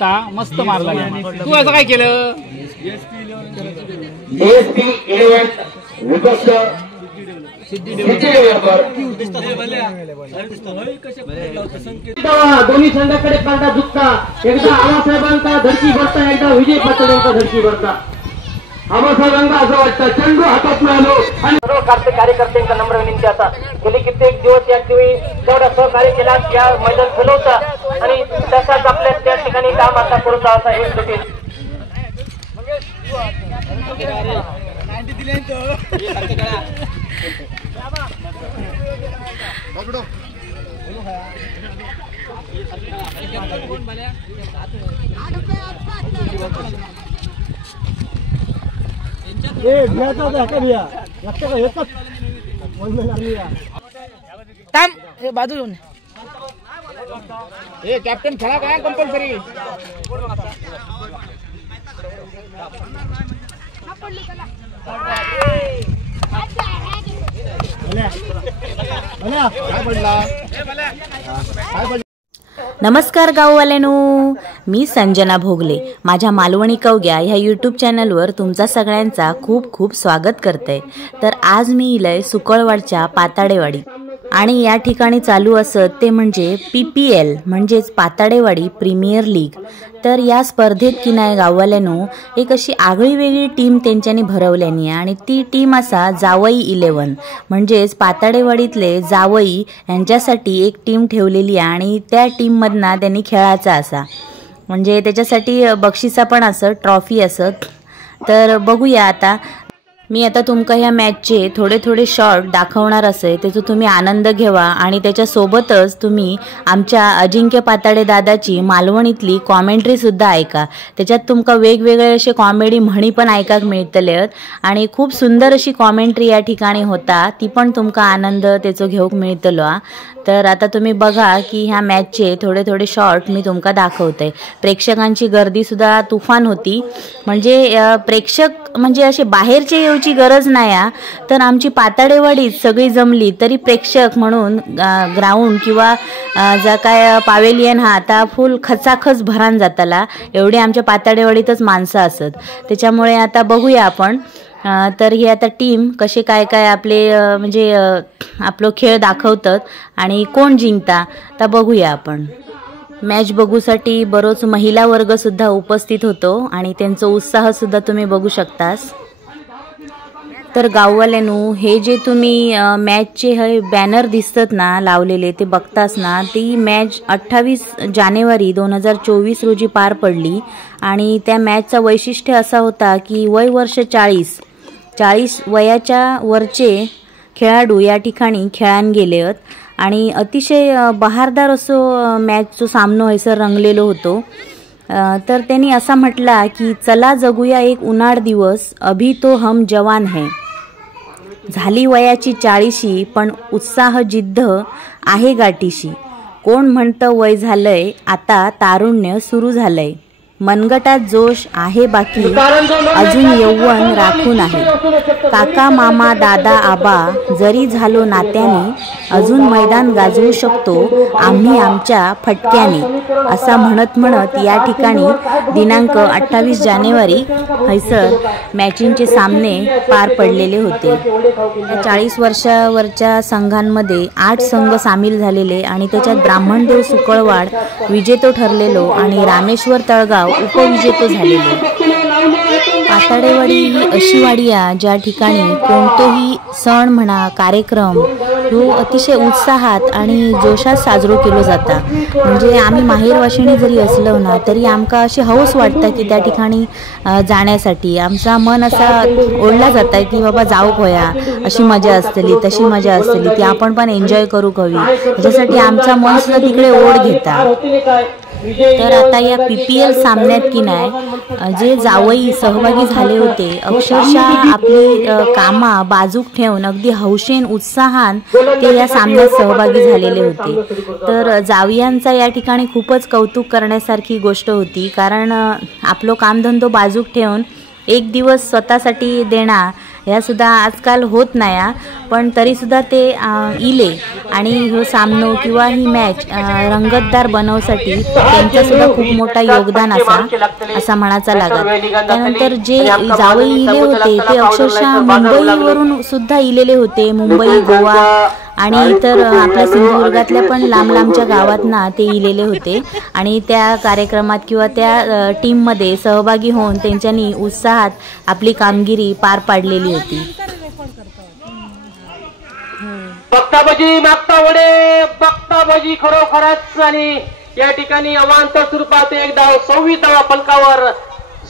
बघता मस्त मारला. तू असं काय केलं? दोन्ही संघाकडे पालटा झुकता. एकदा आबासाहेबांचा धडकी भरता, एकदा विजय पातळींचा धडकी भरता. आबासाहेबांना असं वाटतं चंडू हातात मिळालो. आणि सर्व कार्यकर्त्यांचा नम्र विनंती आता गेली कित्येक दिवस या टीव्ही जेवढा सहकार्य केला या मैदान फुलवता आणि तसाच आपल्या त्या ठिकाणी काम आता करता असा एक सुटेल. बाजू येऊन कॅप्टन खेळा काय कंपल्सरी. नमस्कार गाववाल्यांनो, मी संजना भोगले. माझ्या मालवणी कवग्या ह्या यूट्यूब चॅनलवर तुमचा सगळ्यांचा खूप खूप स्वागत करते. तर आज मी इलय सुकळवाडच्या पाताडेवाडी आणि या ठिकाणी चालू असत ते म्हणजे PPL म्हणजेच पाताडेवाडी प्रीमियर लीग. तर या स्पर्धेत की नाही गाववाल्यांनो एक अशी आगळी वेगळी टीम त्यांच्यानी भरवल्यानी आणि ती टीम असा जावई 11 म्हणजेच पाताडेवाडीतले जावई यांच्यासाठी एक टीम ठेवलेली आहे आणि त्या टीममधना त्यांनी खेळायचा असा म्हणजे त्याच्यासाठी बक्षिसा पण असत, ट्रॉफी असत. तर बघूया आता. मी आता तुमका ह्या मॅचचे थोडे थोडे शॉर्ट दाखवणार असे, त्याचा तुम्ही आनंद घ्यावा आणि त्याच्यासोबतच तुम्ही आमच्या अजिंक्य पाताडे दादाची मालवणीतली कॉमेंट्री सुद्धा ऐका. त्याच्यात तुमका वेगवेगळे असे कॉमेडी म्हणी पण ऐकाक मिळतले आणि खूप सुंदर अशी कॉमेंट्री या ठिकाणी होता, ती पण तुमका आनंद त्याचो घेऊक मिळतलो. तर आता तुम्ही बघा की ह्या मॅचचे थोडे थोडे शॉर्ट मी तुमका दाखवते. प्रेक्षकांची गर्दी सुद्धा तुफान होती. म्हणजे प्रेक्षक म्हणजे असे बाहेरचे येऊची गरज नाही, तर आमची पाताडेवाडी सगळी जमली तरी प्रेक्षक म्हणून ग्राउंड किंवा जा काय पावेलियन हा आता फुल खचाखच भरान जाताला. एवढी आमच्या पाताडेवाडीतच माणसं असत. त्याच्यामुळे आता बघूया आपण. तर ही आता टीम कसे काय काय आपले म्हणजे आपलं खेळ दाखवतात आणि कोण जिंकता तर बघूया आपण. मॅच बघूसाठी बरोच महिला वर्ग सुद्धा उपस्थित होतो आणि त्यांचा उत्साह सुद्धा तुम्ही बघू शकतास. तर गाववाल्यांनो हे जे तुम्ही मॅचचे हे बॅनर दिसतात ना लावलेले ते बघतास ना, ती मॅच 28 जानेवारी 2024 रोजी पार पडली आणि त्या मॅचचा वैशिष्ट्य असा होता की वय वर्ष 40 वयाच्या वरचे खेळाडू या ठिकाणी खेळान गेले आणि अतिशय बहारदार असो मॅचचा सामना हैसर रंगलेलो होतो. तर त्यांनी असा म्हटला की चला जगूया एक उन्हाळ दिवस, अभी तो हम जवान है. झाली वयाची 40 पण उत्साह जिद्द आहे गाठीशी. कोण म्हणतं वय झालंय, आता तारुण्य सुरू झालंय. मनगटात जोश आहे बाकी, अजून यौवन राखून आहे. काका मामा दादा आबा जरी झालो नात्याने, अजून मैदान गाजवू शकतो आम्ही आमच्या फटक्याने. असा म्हणत या ठिकाणी दिनांक 28 जानेवारी हैसर मॅचिंगचे सामने पार पडलेले होते. 40 वर्षावरच्या संघांमध्ये 8 संघ सामील झालेले आणि त्याच्यात ब्राह्मणदेव सुकळवाड विजेतो ठरलेलो आणि रामेश्वर तळगाव उपविजेतो झालेले. पाताडेवाडी ही अशी वाडी आहे ज्या ठिकाणी कोणतेही सण म्हणा कार्यक्रम हो अतिशय उत्साहात आणि जोशात साजरो केलो जाता. म्हणजे आम्ही माहेरवाशिणी जरी असलो ना तरी आमका अशी हौस वाटतं की त्या ठिकाणी जाण्यासाठी. आमचा मन असा ओढला जाता की बाबा जाऊ होया, अशी मजा असतली तशी मजा असतली ती आपण पण एन्जॉय करू हवी, त्याच्यासाठी आमचा मन सुद्धा तिकडे ओढ घेता. तर आता या PPL सामन्यात की नाही जे जावई सहभागी झाले होते अक्षरशः आपली कामा बाजूक ठेवून अगदी हौशेन उत्साहान ते या सामन्यात सहभागी झालेले होते. तर जावयांचा या ठिकाणी खूपच कौतुक करण्यासारखी गोष्ट होती, कारण आपलं कामधंदो बाजूक ठेवून एक दिवस स्वतःसाठी देणार ह्या सुद्धा आजकाल होत नाही, पण तरीसुद्धा ते इले आणि ह्यो सामनो किंवा ही मॅच रंगतदार बनवसाठी त्यांचा सुद्धा खूप मोठा योगदान असा म्हणायचा लागत. त्यानंतर जे जावई इले होते ते अक्षरशः मुंबईवरून सुद्धा इलेले होते. मुंबई, गोवा आणि इतर आपल्या सिंधुदुर्गातल्या पण लांब लांबच्या गावातना ते इलेले होते आणि त्या कार्यक्रमात किंवा त्या टीममध्ये सहभागी होऊन त्यांच्यानी उत्साहात आपली कामगिरी पार पाडलेली होती. बक्ताबाजी मागता वडे, बक्ताबाजी खरोखरच. आणि या ठिकाणी अवांतर स्वरूपात एक धाव 26 धावा फलकावर,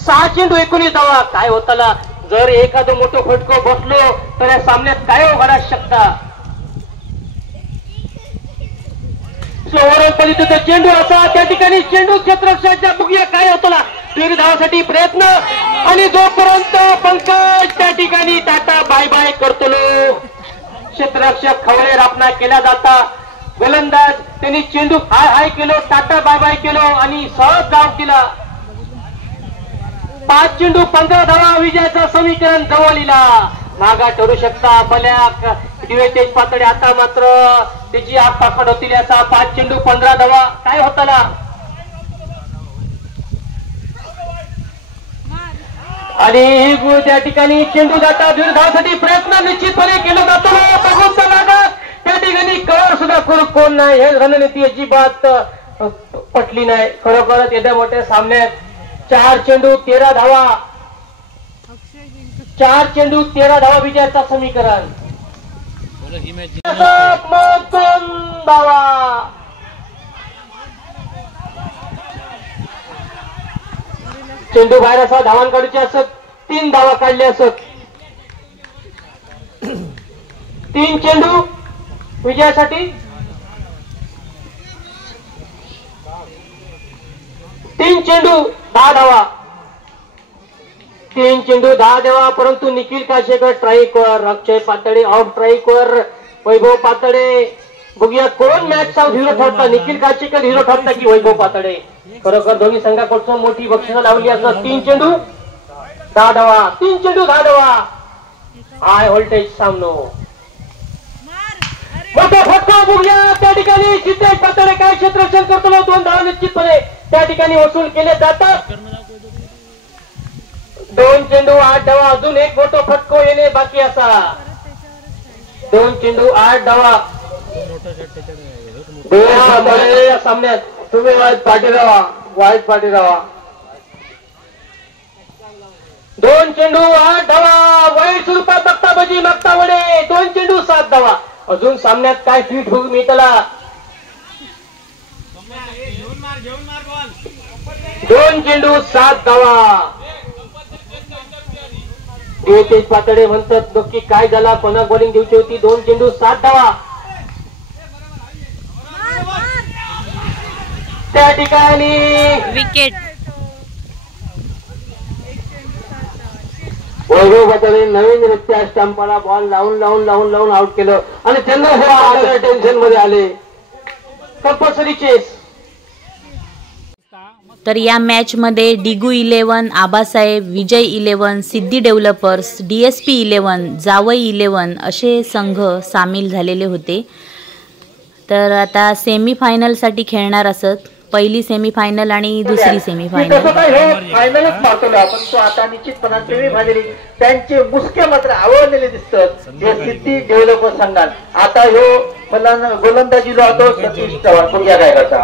6 चेंडू 19 धावा. काय होताला जर एखादं मोठं फटको बसलो तर या सामन्यात काय घडू शकता. ओव्हरऑल पद्धतीचा चेंडू असा, त्या ठिकाणी चेंडू क्षेत्ररक्षकाच्या बुगीया काय होताला दीर्घ धावासाठी प्रयत्न. आणि जोपर्यंत पंकज त्या ठिकाणी टाटा बाय बाय करतो, क्षेत्ररक्षक खवळे रापना केला जाता. गोलंदाज त्यांनी चेंडू हाय हाय केलो, टाटा बाय बाय केलो आणि सहज धाव दिला. 5 चेंडू 15 धावा, विजयाचं समीकरण जवळीला मागा ठरू शकता. बल्याक दिवेतेज पातळे आता मात्र त्याची आग पाकड होतील याचा. 5 चेंडू 15 धावा काय होताला. आणि ही त्या ठिकाणी चेंडू जाता दीर्घ धावासाठी प्रयत्न निश्चितपणे केला जातो. बघून लागत त्या ठिकाणी कळर सुद्धा कोण नाही. हे रणनीती अजिबात पटली नाही. खरोखरच एवढ्या मोठ्या सामन्यात 4 चेंडू 13 धावा, 4 चेंडू 13 धावा विजयाचा समीकरण. धावा चेंडू बाहेर असा, धावां काढूचे असत, 3 धावा काढले असत. 3 चेंडू विजयासाठी, 3 चेंडू 10 धावा, 3 चेंडू 10 धावा. परंतु निखिल काशेकर स्ट्राईकवर, अक्षय पातळे ऑफ स्ट्राईकवर, वैभव पातळे. बघूया कोण मॅचचा हिरो ठरता, निखिल काशेकर हिरो ठरता की वैभव पातळे. खरोखर दोन्ही संघाकडून मोठी बक्षिसं लावली असत. 3 चेंडू 10 धावा, 3 चेंडू 10 धावा. हाय व्होल्टेज सामनो, मोठा फटका. बघूया त्या ठिकाणी सिद्धेश पातळे काय क्षेत्ररक्षण करतो, 2 धावा निश्चितपणे त्या ठिकाणी वसूल केले जातात. 2 चेंडू 8 धावा, अजून एक मोठा फटको येणे बाकी असा. 2 चेंडू 8 धावा सामन्यात. तुम्ही वाईट पाठी राहा, वाईट पाठी राहा. 2 चेंडू 8 धावा, वाईट स्वरूपात बक्ताबाजी मागता वडे. 2 चेंडू 7 धावा. अजून सामन्यात काय फीट होऊ मिळतला. 2 चेंडू 7 धावा. दिवेतेज पातळे म्हणतात नक्की काय झाला, कोणा बॉलिंग द्यायची होती. 2 चेंडू 7 धावा. त्या ठिकाणी विकेट. वैभव पातळे नवीन रित्या स्टंपाला बॉल लावून आउट केलं आणि त्यांना टेन्शन मध्ये आले. Compulsory chess. तर या मॅचमध्ये डिगू 11, आबासाहेब, विजय 11, सिद्धी डेव्हलपर्स, DSP 11, जावई 11 असे संघ सामील झालेले होते. तर आता सेमीफायनलसाठी खेळणार असत. पहिली सेमीफायनल आणि दुसरी सेमीफायनल. फायनलच मारतो आपण तो आता निश्चितपणे सेमीफायनल त्यांचे मुसके मात्र आवडलेले दिसतात हे सिद्धी डेव्हलपर संघात. आता ह्यो गोलंदाजी जो होतो सतीश चव्हाण. बघूया काय करता.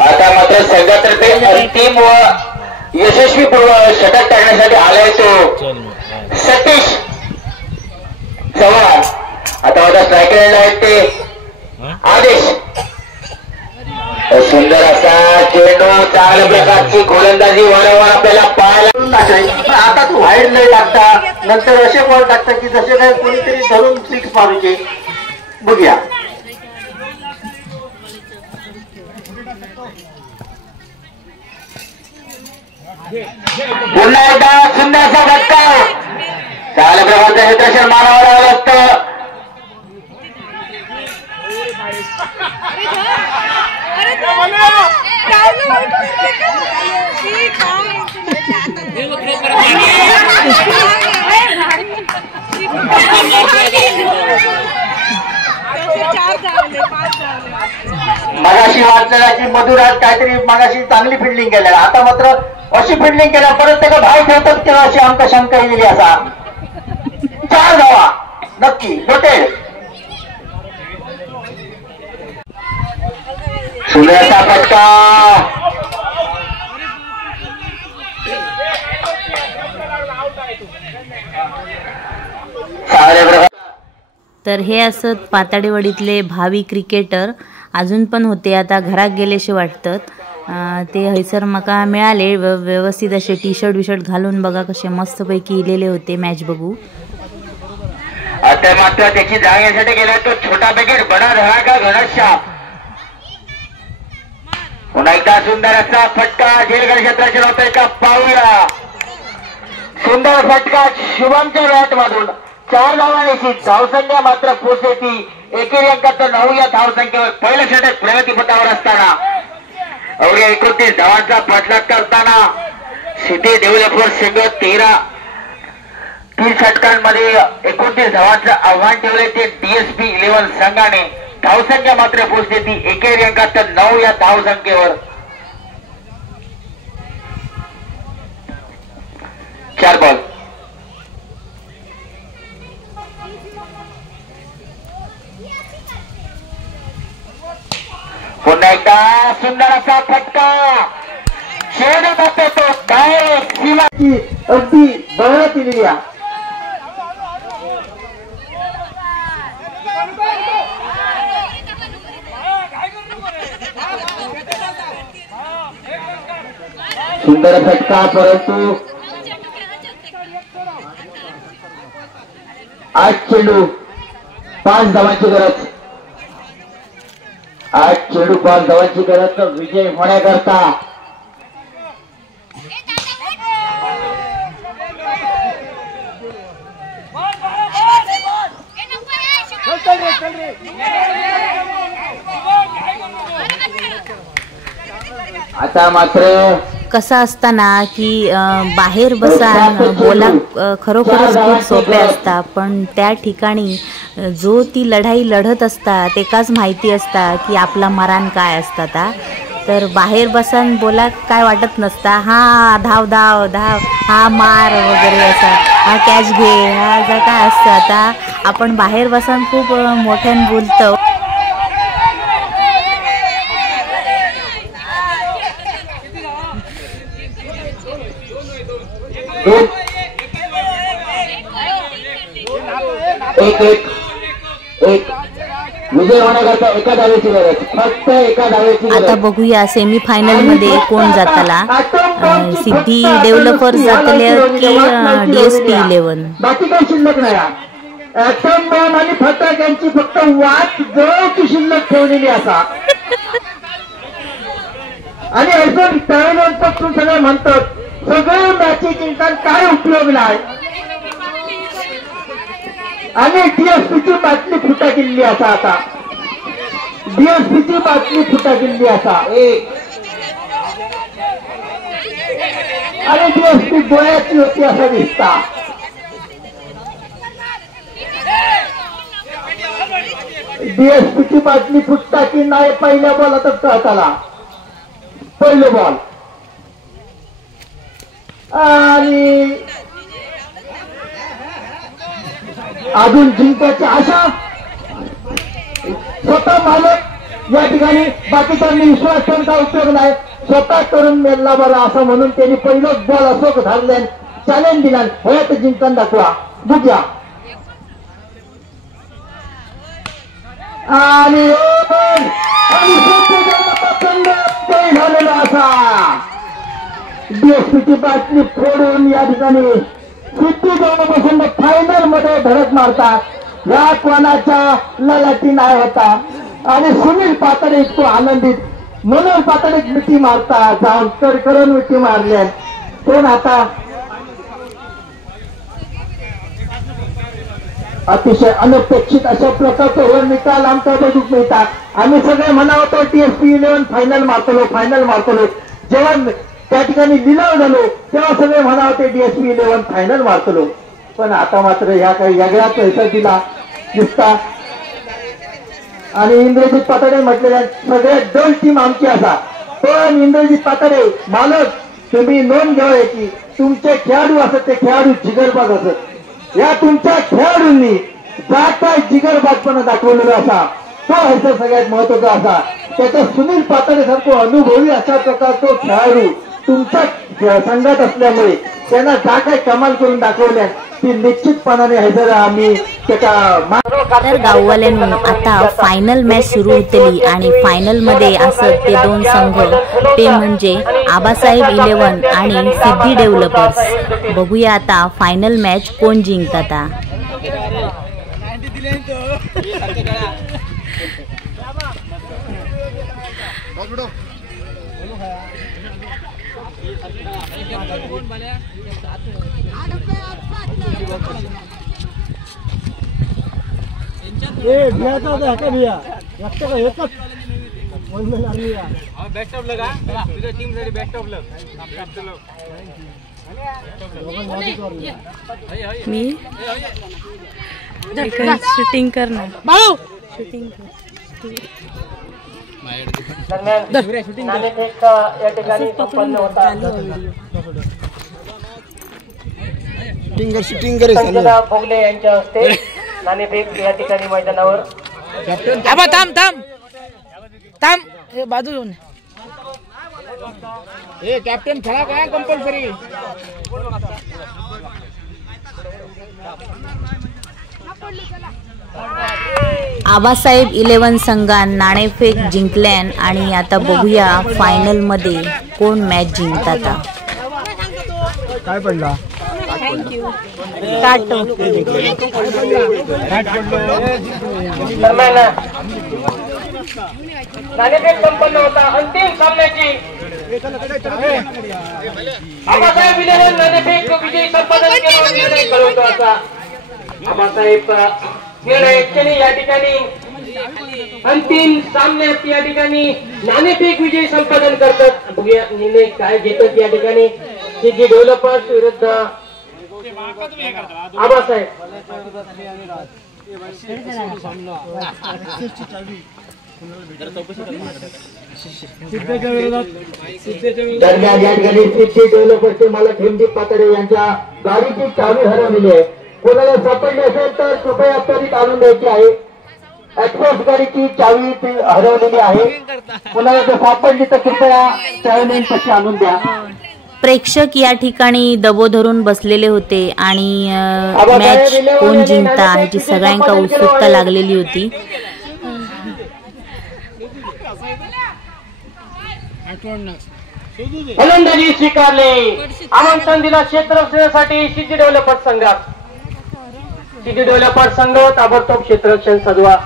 आता मात्र संघातर्फे अंतिम व यशस्वी षटक टाकण्यासाठी आलाय तो सतीश चव्हाण. आता माझा स्ट्रायकर आहेत ते आदेश. सुंदर असा चेंडू, चांगल्या प्रकारची गोलंदाजी वारंवार आपल्याला पाहायला. आता तू वाईड नाही टाकता, नंतर असे बॉल टाकता की जसे काही कोणीतरी धरून 6 मारूचे. बघूया पुन्हा एकदा सुंदरसा धक्का. चांगल्या प्रकारचं क्षेत्ररक्षण मानावं लागलं असतं. मगाशी वाटलेला की मधुराज काहीतरी मगाशी चांगली फिल्डिंग केल्या, आता मात्र अशी फिल्डिंग केल्या परत त्याला धाव ठेवतात तेव्हा अशी आमका शंका येलेली असा. 4 धावा नक्की नोटेड. सुंदरचा फटका. तर हे असत पाताडेवाडीतले भावी क्रिकेटर. अजून पण होते, आता घरात गेलेशे वाटतात. ते हैसर मका मिळाले व्यवस्थित असे टी शर्ट विशर्ट घालून बघा कसे मस्तपैकी इलेले होते मॅच बघू. आता मात्र त्याची जागेसाठी गेला तो छोटा बॅकेट बडा धडाका घनश्याम. पुन्हा एकदा सुंदर असा फटका जेलगड क्षेत्राच्या होतोय का पाहूया. सुंदर फटका शुभमच्या बॅट मधून. 4 धावांची धावसंख्या मात्र पोहोचती एकेरी अंकात 9 या धावसंख्येवर पहिल्या षटक प्रगतीपथावर असताना अवघ्या 29 धावांचा पाठलाग करताना सिटी डेव्हलपर संघ 3 षटकांमध्ये 29 धावांचं आव्हान ठेवले ते DSP 11 संघाने. धावसंख्या मात्र पोहोचते ती एकेरी अंकात 9 या धावसंख्येवर. 4 बॉल. पुन्हा एकदा सुंदर असा फटका शेवट होतो तो डायरेक्ट सीमाची अगदी बळत दिलेली आहे. सुंदर फटका परंतु 8 चेंडू 5 धावांची गरज. 8 चेंडू 5 धावांची गरज विजय होण्याकरता. आता मात्र कसं असताना की बाहेर बसा बोला खरोखरच खूप सोपे असता, पण त्या ठिकाणी जो ती लढाई लढत असता तेकाच माहिती असता की आपला मरण काय असता. तर बाहेर बसन बोला काय वाटत नसता. हा धाव धाव धाव, हा मार वगैरे असा, हा कॅच घे, हा जर काय असतं. आता आपण बाहेर बसन खूप मोठ्यानं बोलतो. एक विजय होण्याकरता एका धावेची गरज, फक्त एका धावेची गरज. आता बघूया सेमी फायनल मध्ये कोण जाताला. सिद्धी डेव्हलपर जातले की DSP 11. बाकी काही शिल्लक नाही. ऍटम बॉम्ब आणि फटाक्यांची फक्त वाट जवळची शिल्लक ठेवलेली असा. आणि असं त्यानंतर सगळे म्हणतात सगळे मॅची जिंकून काय उपयोग नाही. आणि DSPची बातमी फुटा केलेली असा. आता DSPची बातमी फुटा केलेली असा. आणि DSP डोळ्याची होती असं दिसता. DSPची बातमी फुटता की नाही पहिल्या बॉलातच कळत आला. पहिलं बॉल आणि अजून जिंकायची आशा. स्वतः मालक या ठिकाणी बाकीच्यांनी विश्वास ठेवण्याचा उपयोग नाही. स्वतः करून मेलला बरा असं म्हणून त्यांनी पहिलंच बॉल असो धरले, चॅलेंज दिला. होयात जिंकून दाखवा बघूया. आणि झालेला असा DSPची बातमी फोडून या ठिकाणी सिद्धी जवळपासून फायनल मध्ये धडक मारतात. या कोणाच्या ललाटी नाही होता. आणि सुनील पातळे इतको आनंदित म्हणून पातळे मिठी मारता जाऊन तर करून मिठी मारल्या. पण आता अतिशय अनपेक्षित अशा प्रकारचे निकाल आमच्या बघूक मिळतात. आम्ही सगळे म्हणावतो TSP 11 फायनल मारतलो. जेव्हा त्या ठिकाणी लिलाव झालो तेव्हा सगळे म्हणावते TSP 11 फायनल मारतलो. पण आता मात्र ह्या काही वेगळ्याच ह्याचा दिला दिसता. आणि इंद्रजित पातळे म्हटलेल्या सगळ्यात दोन टीम आमची असा. पण इंद्रजित पातळे मालक तुम्ही नोंद घ्यावा याची, तुमचे खेळाडू असत ते खेळाडू जिगरबाज असत. या तुमच्या खेळाडूंनी जाता जिगरबाजपणा दाखवलेला असा तो ह्याचा सगळ्यात महत्वाचा असा. त्याचा सुनील पातळे सारखा अनुभवी अशा प्रकारचा खेळाडू तुमच्या संघात असल्यामुळे त्यांना जा काय कमाल करून दाखवल्या ती निश्चितपणाने हैदर आम्ही त्याचा. तर गाववाल्यांनी आता फायनल मॅच सुरू होतली आणि फायनल मध्ये असत ते दोन संघ, ते म्हणजे आबासाहेब 11 आणि सिद्धी डेव्हलपर्स. बघूया आता फायनल मॅच कोण जिंकतात. मी शूटिंग करणार. दरम्यान नाणेफेक या ठिकाणी संपन्न होता. संजना भोगले यांच्या हस्ते नाणेफेक या ठिकाणी मैदानावर. थांब हे बाजू येऊन ए कॅप्टन खेळा काय कंपल्सरी. आबासाहेब 11 संघान नाणेफेक जिंकल्यान आणि आता बघूया फायनल मध्ये कोण मॅच जिंकतात. काय पडला नाणेफेक संपन्न होता. अंतिम सामन्याची आबासाहेब 11 नाणेफेक विजयी संपादन केला निर्णय कळवतो असा आबासाहेब निर्णय या ठिकाणी अंतिम सामन्यात या ठिकाणी नाणेफेक विजयी संपादन करतात. बघूया निर्णय काय घेतात या ठिकाणी. सिद्धी डेव्हलपर्स विरुद्ध आबासाहेब. दरम्यान या ठिकाणी सिद्धी डेव्हलपर्सचे मालक हेमदीप पातळे यांच्या गाडीची चावी हरवलेली आहे. कोणाला सापडली असेल तर कृपया त्वरित आणून द्यायची आहे. एक्सप्रेस गाडीची चावी ती हरवलेली आहे. कोणाला जर सापडली तर कृपया चावी कशी आणून द्या. प्रेक्षक या ठिकाणी दबो धरून बसलेले होते आणि मॅच कोण जिंकता ह्याची सगळ्यांका उत्सुकता लागलेली होती. फलंदाजी स्वीकारली. आमंत्रण दिला क्षेत्ररक्षणासाठी सिद्धी डेव्हलपर्स संघात. सिद्धी डेव्हलपर्स संघ ताबडतोब क्षेत्ररक्षण सजवा.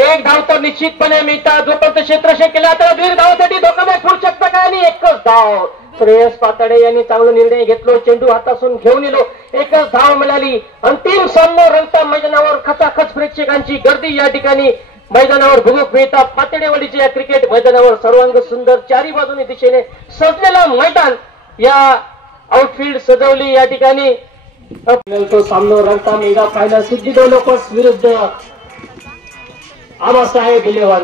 एक धाव तर निश्चितपणे मिळतात. जोपर्यंत क्षेत्ररक्षण केला तर दीर्घ धावासाठी धोकादायक ठरू शकतं का. आणि एकच धाव श्रेयस पातळे यांनी चांगला निर्णय घेतलो. चेंडू हातासून घेऊन येलो. एकच धाव मिळाली. अंतिम सामना रंगता मैदानावर खचाखच प्रेक्षकांची गर्दी या ठिकाणी मैदानावर भूगोक मिळतात. पातळीवाडीच्या या क्रिकेट मैदानावर सर्वांग सुंदर चारी बाजूने दिशेने सजलेला मैदान या आउटफील्ड सजवली या ठिकाणी. तो सामना रंगता मेगा फायनल सिद्धी डेव्हलपर्स विरुद्ध आबासाहेब 11.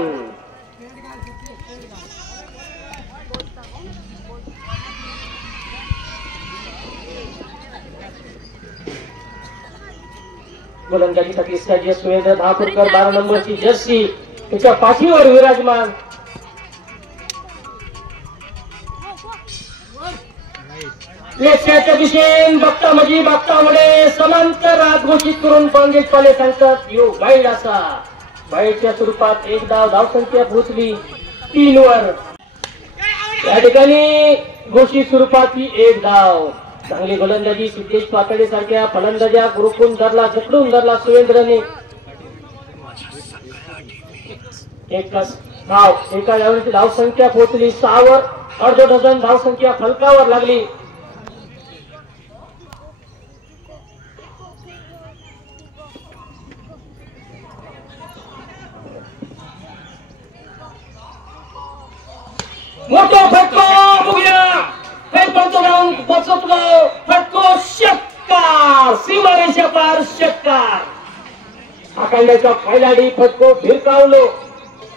गोलंदाजीसाठी सज्ज सुरेंद्र धापूरकर 12 नंबरची जर्सी त्याच्या पाठीवर विराजमान. लेफ्टच्या दिशेने बघता म्हणजे बघता मध्ये समांतर हात घोषित करून पंगेश पाले सांगतात यो गाईड असा. बाईटच्या स्वरूपात एक धावसंख्या पोहोचली 3 वर. या ठिकाणी घोषित स्वरूपात ही एक धाव. चांगली गोलंदाजी सिद्धेश पातळे सारख्या फलंदाजा गुरुकुन धरला झटलून धरला सुरेंद्रने. एकच धाव एका डावाची धावसंख्या पोहोचली 6 वर. अर्ध डझन धावसंख्या फलकावर लागली. मोठो फटको बघूया पैपंच राऊंड बसवतो फटको षटकार सीमारेषा पार षटकार आखंडाचा खिलाडी फटको भिरकावलो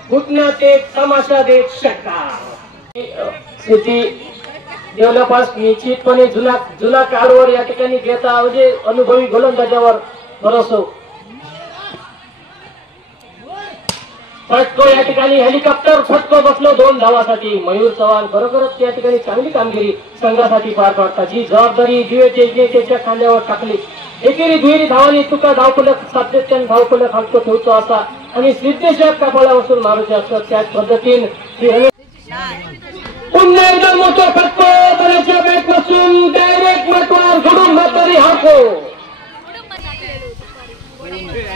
घुटण्यात एक तमाशा देत षटकार सिटी डेव्हलपर्स निश्चितपणे जुना काळवर या ठिकाणी घेता म्हणजे अनुभवी गोलंदाजावर भरोसा फटको या ठिकाणी हेलिकॉप्टर फटको बसलो 2 धावासाठी मयूर चव्हाण खरोखरच या ठिकाणी चांगली कामगिरी संघासाठी पार पाडतात जी जबाबदारी जीवेच्या खांद्यावर टाकली एकेरी दुहेरी धावांनी तुका धावफलक सातत्याने धावफलक हलको ठेवतो असा आणि सिद्धेश्वर कपाळापासून मारूचे असतात त्याच पद्धतीने पुन्हा एकदा मोठा फटको बऱ्याचशा बॅट पासून डायरेक्ट मटवार घडून म्हातारी हाको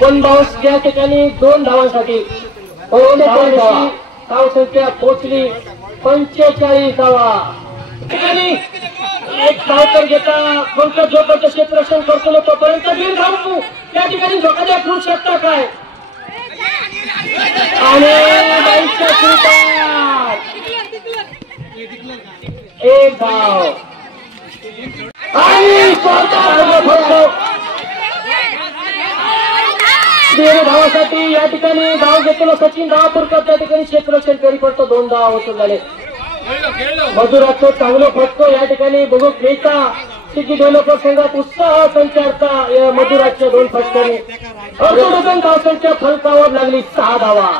1 बाउन्स या ठिकाणी 2 धावांसाठी धाव संख्या पोहोचली 45 धावा एक धावकर घेता कोणतं झोपाचं क्षेत्ररक्षण करतो तोपर्यंत बिल धावतो त्या ठिकाणी धोकादायक ठरू शकता काय आणि एक धाव आणि धावासाठी या ठिकाणी धाव घेतलेला सचिन धावापूरकर त्या ठिकाणी क्षेत्ररक्षण करी पडतो 2 धावा होत झाले मधुराचं चांगलं फटको या ठिकाणी बघू खेळता सिटी डेव्हलपर संघात उत्साह संचारता या मधुराच्या 2 फटक्याने अर्धडझन धावसंख्या फलकावर लागली 6 धावा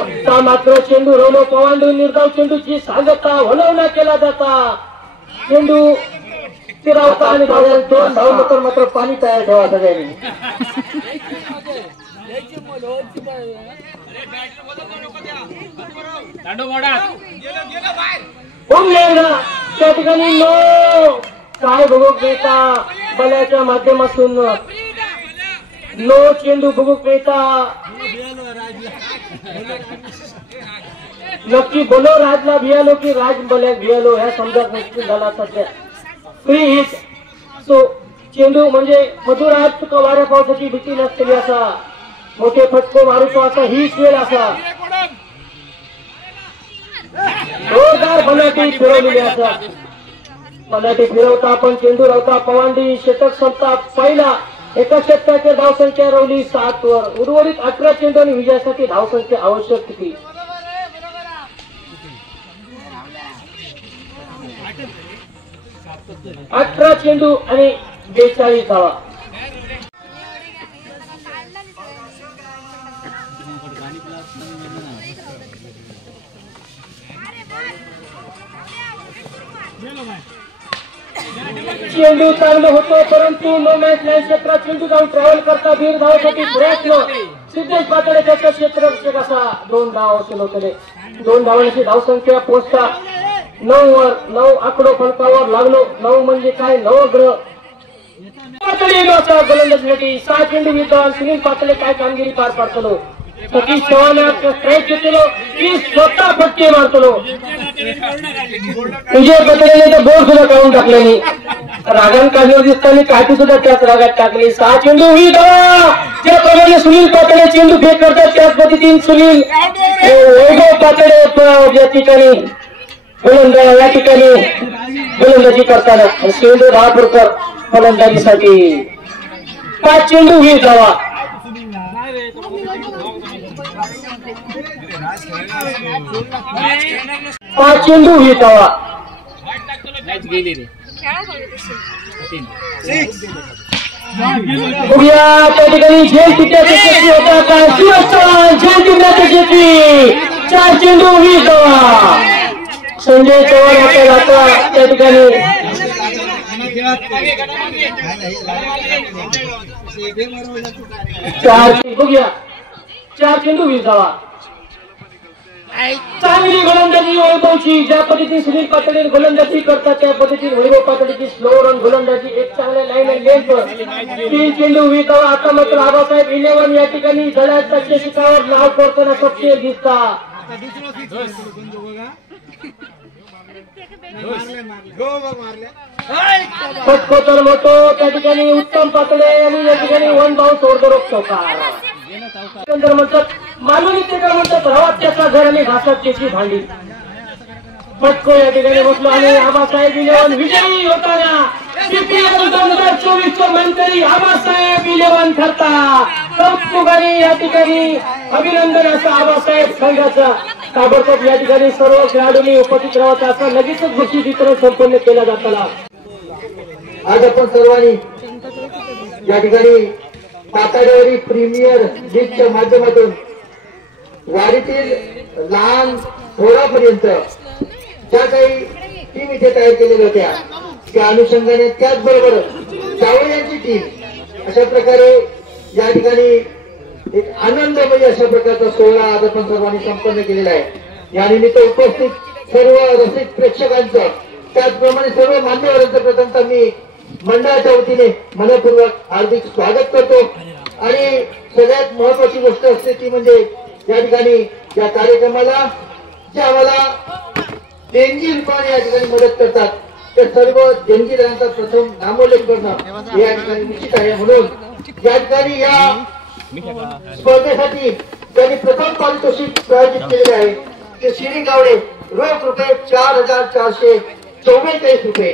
आता मात्र चेंडू रोलो पवांडू निर्धाव चेंडूची सांगता वलवला केला जाता चेंडू स्थिरावता आणि 2 धावानंतर मात्र पाणी तयार ठेवा सगळ्यांनी त्या ठिकाणी नो काय बघू घेता बल्याच्या माध्यमातून नो चेंडू बघू घेता नक्की बोलो राजला भियालो की राज बल्याक भियालो ह्या समजात मुश्किल झाला सध्या फ्री हिट सो चेंडू म्हणजे मधुराज तुका वाऱ्या पावसाची भीती नसलेली असा मोठे फटको मारूचो असा हीच वेळ असा जोरदार बनाटी फिरवलेली असा बनाटी फिरवता आपण चेंडू रावता पवांडी षटक संपता पहिला एका षटकाची धावसंख्या रवली 7 वर उर्वरित 18 चेंडू आणि विजयासाठी धावसंख्या आवश्यक किती 18 चेंडू आणि 42 धावा चेंडू चांगलं होतो परंतु नो मॅच लाईन क्षेत्रात चेंडू जाऊन ट्रॅव्हल करता वीर धावासाठी प्रयत्न सिद्धेश पातळे त्याचा क्षेत्ररक्षक असा 2 धाव हासिल होते 2 धावांची धावसंख्या पोहोचता 9 वर 9 आकडो फलकावर लागलो 9 म्हणजे काय नवग्रह गोलंदाजीसाठी 6 चेंडू विद्वान सुनील पातळे काय कामगिरी पार पाडतो सतीश चव्हाण स्ट्राईक घेतलो की स्वतः फटके मारतो विजय पटेलने तर बोर्ड सुद्धा काढून टाकले नाही रागान काढल्यावर दिसताना काठी सुद्धा त्याच रागात टाकली 6 चेंडू ही धावा ज्याप्रमाणे सुनील पातळे चेंडू फेक करतात त्याच पद्धतीने सुनील वैभव पातळे या ठिकाणी गोलंदाज या ठिकाणी गोलंदाजी करताना चेंडू धावापूरकर फलंदाजीसाठी 5 चेंडू ही धावा 5 चेंडू ही धावा बघूया त्या ठिकाणी झेल पिट्याची शेती होता का सुरेश चव्हाण झेल पिट्याची शेती 4 चेंडू ही धावा संजय चव्हाण आता जाता त्या ठिकाणी बघूया 4 चेंडू 20 धावा चांगली गोलंदाजी वैभवची ज्या पद्धतीने सुनील पातळे गोलंदाजी करतात त्या पद्धतीने वैभव पातळीची स्लो रन गोलंदाजी एक चांगल्या लाईन आणि लेंथवर 3 चेंडू 20 धावा आता मात्र आबासाहेब 11 या ठिकाणी धडाच्या शिकावर नाव करताना सपशे दिसता फटको तर मोठो त्या ठिकाणी उत्तम पातळे आणि या ठिकाणी 1 बाउन्स ओरदरोप चौकार म्हणतात मालवणी ते का म्हणतात प्रवास त्याचा घर आणि भाषात त्याची भांडी. पटको या ठिकाणी बसलो आणि आबासाहेब इलेवन विजयी होताना 2024 मंत्री आबासाहेब इलेवन ठरता. कौतुकाने या ठिकाणी अभिनंदन असं आबासाहेब संघाचा. ताबडतोब या ठिकाणी सर्व खेळाडूंनी उपस्थित राहायचं असं लगेचच बक्षीस वितरण संपन्न केला जाताना. आज आपण सर्वांनी या ठिकाणी पाताळीवरील प्रीमियर लीगच्या माध्यमातून वारीतील लहान थोरापर्यंत ज्या काही टीम इथे तयार केलेल्या होत्या त्या अनुषंगाने त्याचबरोबर जावळे यांची टीम अशा प्रकारे या ठिकाणी एक आनंदमयी अशा प्रकारचा सोहळा आज आपण सर्वांनी संपन्न केलेला आहे. या निमित्त उपस्थित सर्व रसिक प्रेक्षकांचं त्याचप्रमाणे सर्व मान्यवरांचं प्रथमतः मी मंडळाच्या वतीने मनपूर्वक हार्दिक स्वागत करतो. आणि सगळ्यात महत्वाची गोष्ट असते ती म्हणजे या ठिकाणी या कार्यक्रमाला जे आम्हाला देणगी रूपाने या ठिकाणी मदत करतात त्या सर्व देणगीदारांचा प्रथम नामोल्लेख करणं या ठिकाणी निश्चित आहे. म्हणून या ठिकाणी या स्पर्धेसाठी त्यांनी प्रथम पारितोषिक प्रायोजित केलेले आहे ते श्री गावडे रोख रुपये 4444 रुपये.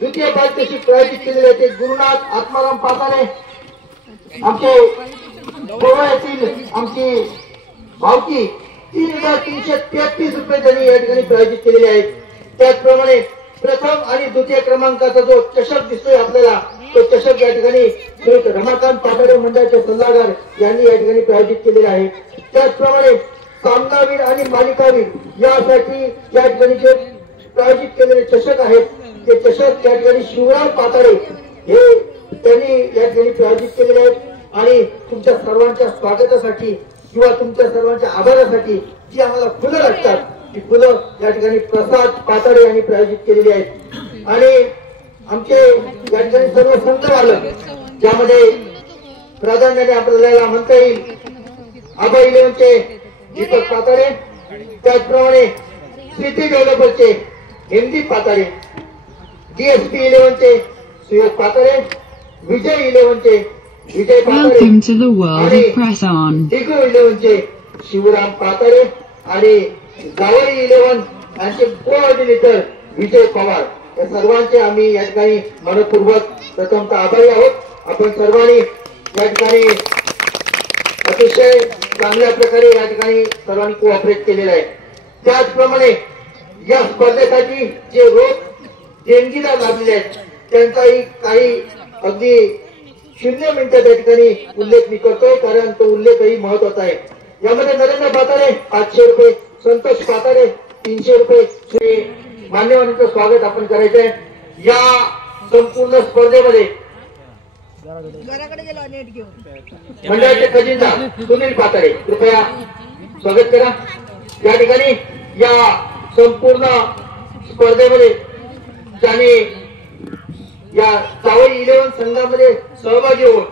द्वितीय पारितोषिक प्रायोजित केलेले आहे ते गुरुनाथ आत्माराम पाताळे आमचे गोवा येथील आमची भावकी 3333 रुपये त्यांनी या ठिकाणी प्रायोजित केलेले आहेत. त्याचप्रमाणे प्रथम आणि द्वितीय क्रमांकाचा जो चषक दिसतोय आपल्याला तो चषक या ठिकाणी श्री रमाकांत पाताळे मंडळाचे सल्लागार यांनी या ठिकाणी प्रायोजित केलेले आहे. त्याचप्रमाणे सामनावीर आणि मालिकावीर यासाठी या ठिकाणी जे प्रायोजित केलेले चषक आहेत ते चषक या ठिकाणी शिवराम पाताळे हे त्यांनी या ठिकाणी प्रायोजित केलेले आहेत. आणि तुमच्या सर्वांच्या स्वागतासाठी किंवा तुमच्या सर्वांच्या आभारासाठी जी आम्हाला फुलं लागतात ती फुलं या ठिकाणी प्रसाद पाताळे यांनी प्रायोजित केलेली आहेत. आणि आमचे या ठिकाणी सर्व संत मालक ज्यामध्ये प्राधान्याने आपल्याला म्हणता येईल आबा इलेव्हनचे दीपक पाताळे, त्याचप्रमाणे सिटी डेव्हलपरचे हिंदी पाताळे, DSP इलेव्हनचे सुयोग पाताळे, विजय इलेव्हनचे विजय पाताळे आणि दिगू इलेव्हनचे शिवराम पाताळे आणि गावरी इलेव्हन यांचे कोऑर्डिनेटर विजय पवार या सर्वांचे आम्ही या ठिकाणी मनपूर्वक प्रथमतः आभारी आहोत. आपण सर्वांनी या ठिकाणी अतिशय चांगल्या प्रकारे या ठिकाणी सर्वांनी कोऑपरेट केलेलं आहे. त्याचप्रमाणे या स्पर्धेसाठी जे रोख देणगीदार लाभलेले आहेत त्यांचाही काही अगदी 0 मिनिटं त्या ठिकाणी उल्लेख मी करतोय कारण तो उल्लेखही महत्वाचा आहे. यामध्ये नरेंद्र पाताळे 500 रुपये, संतोष पाताळे 300 रुपये. श्री मान्यवरांचं स्वागत आपण करायचं आहे. या संपूर्ण स्पर्धेमध्ये मंडळाचे खजिनदार सुनील पाताळे कृपया स्वागत करा. या ठिकाणी या संपूर्ण स्पर्धेमध्ये ज्याने या जावळी इलेव्हन संघामध्ये सहभागी होऊन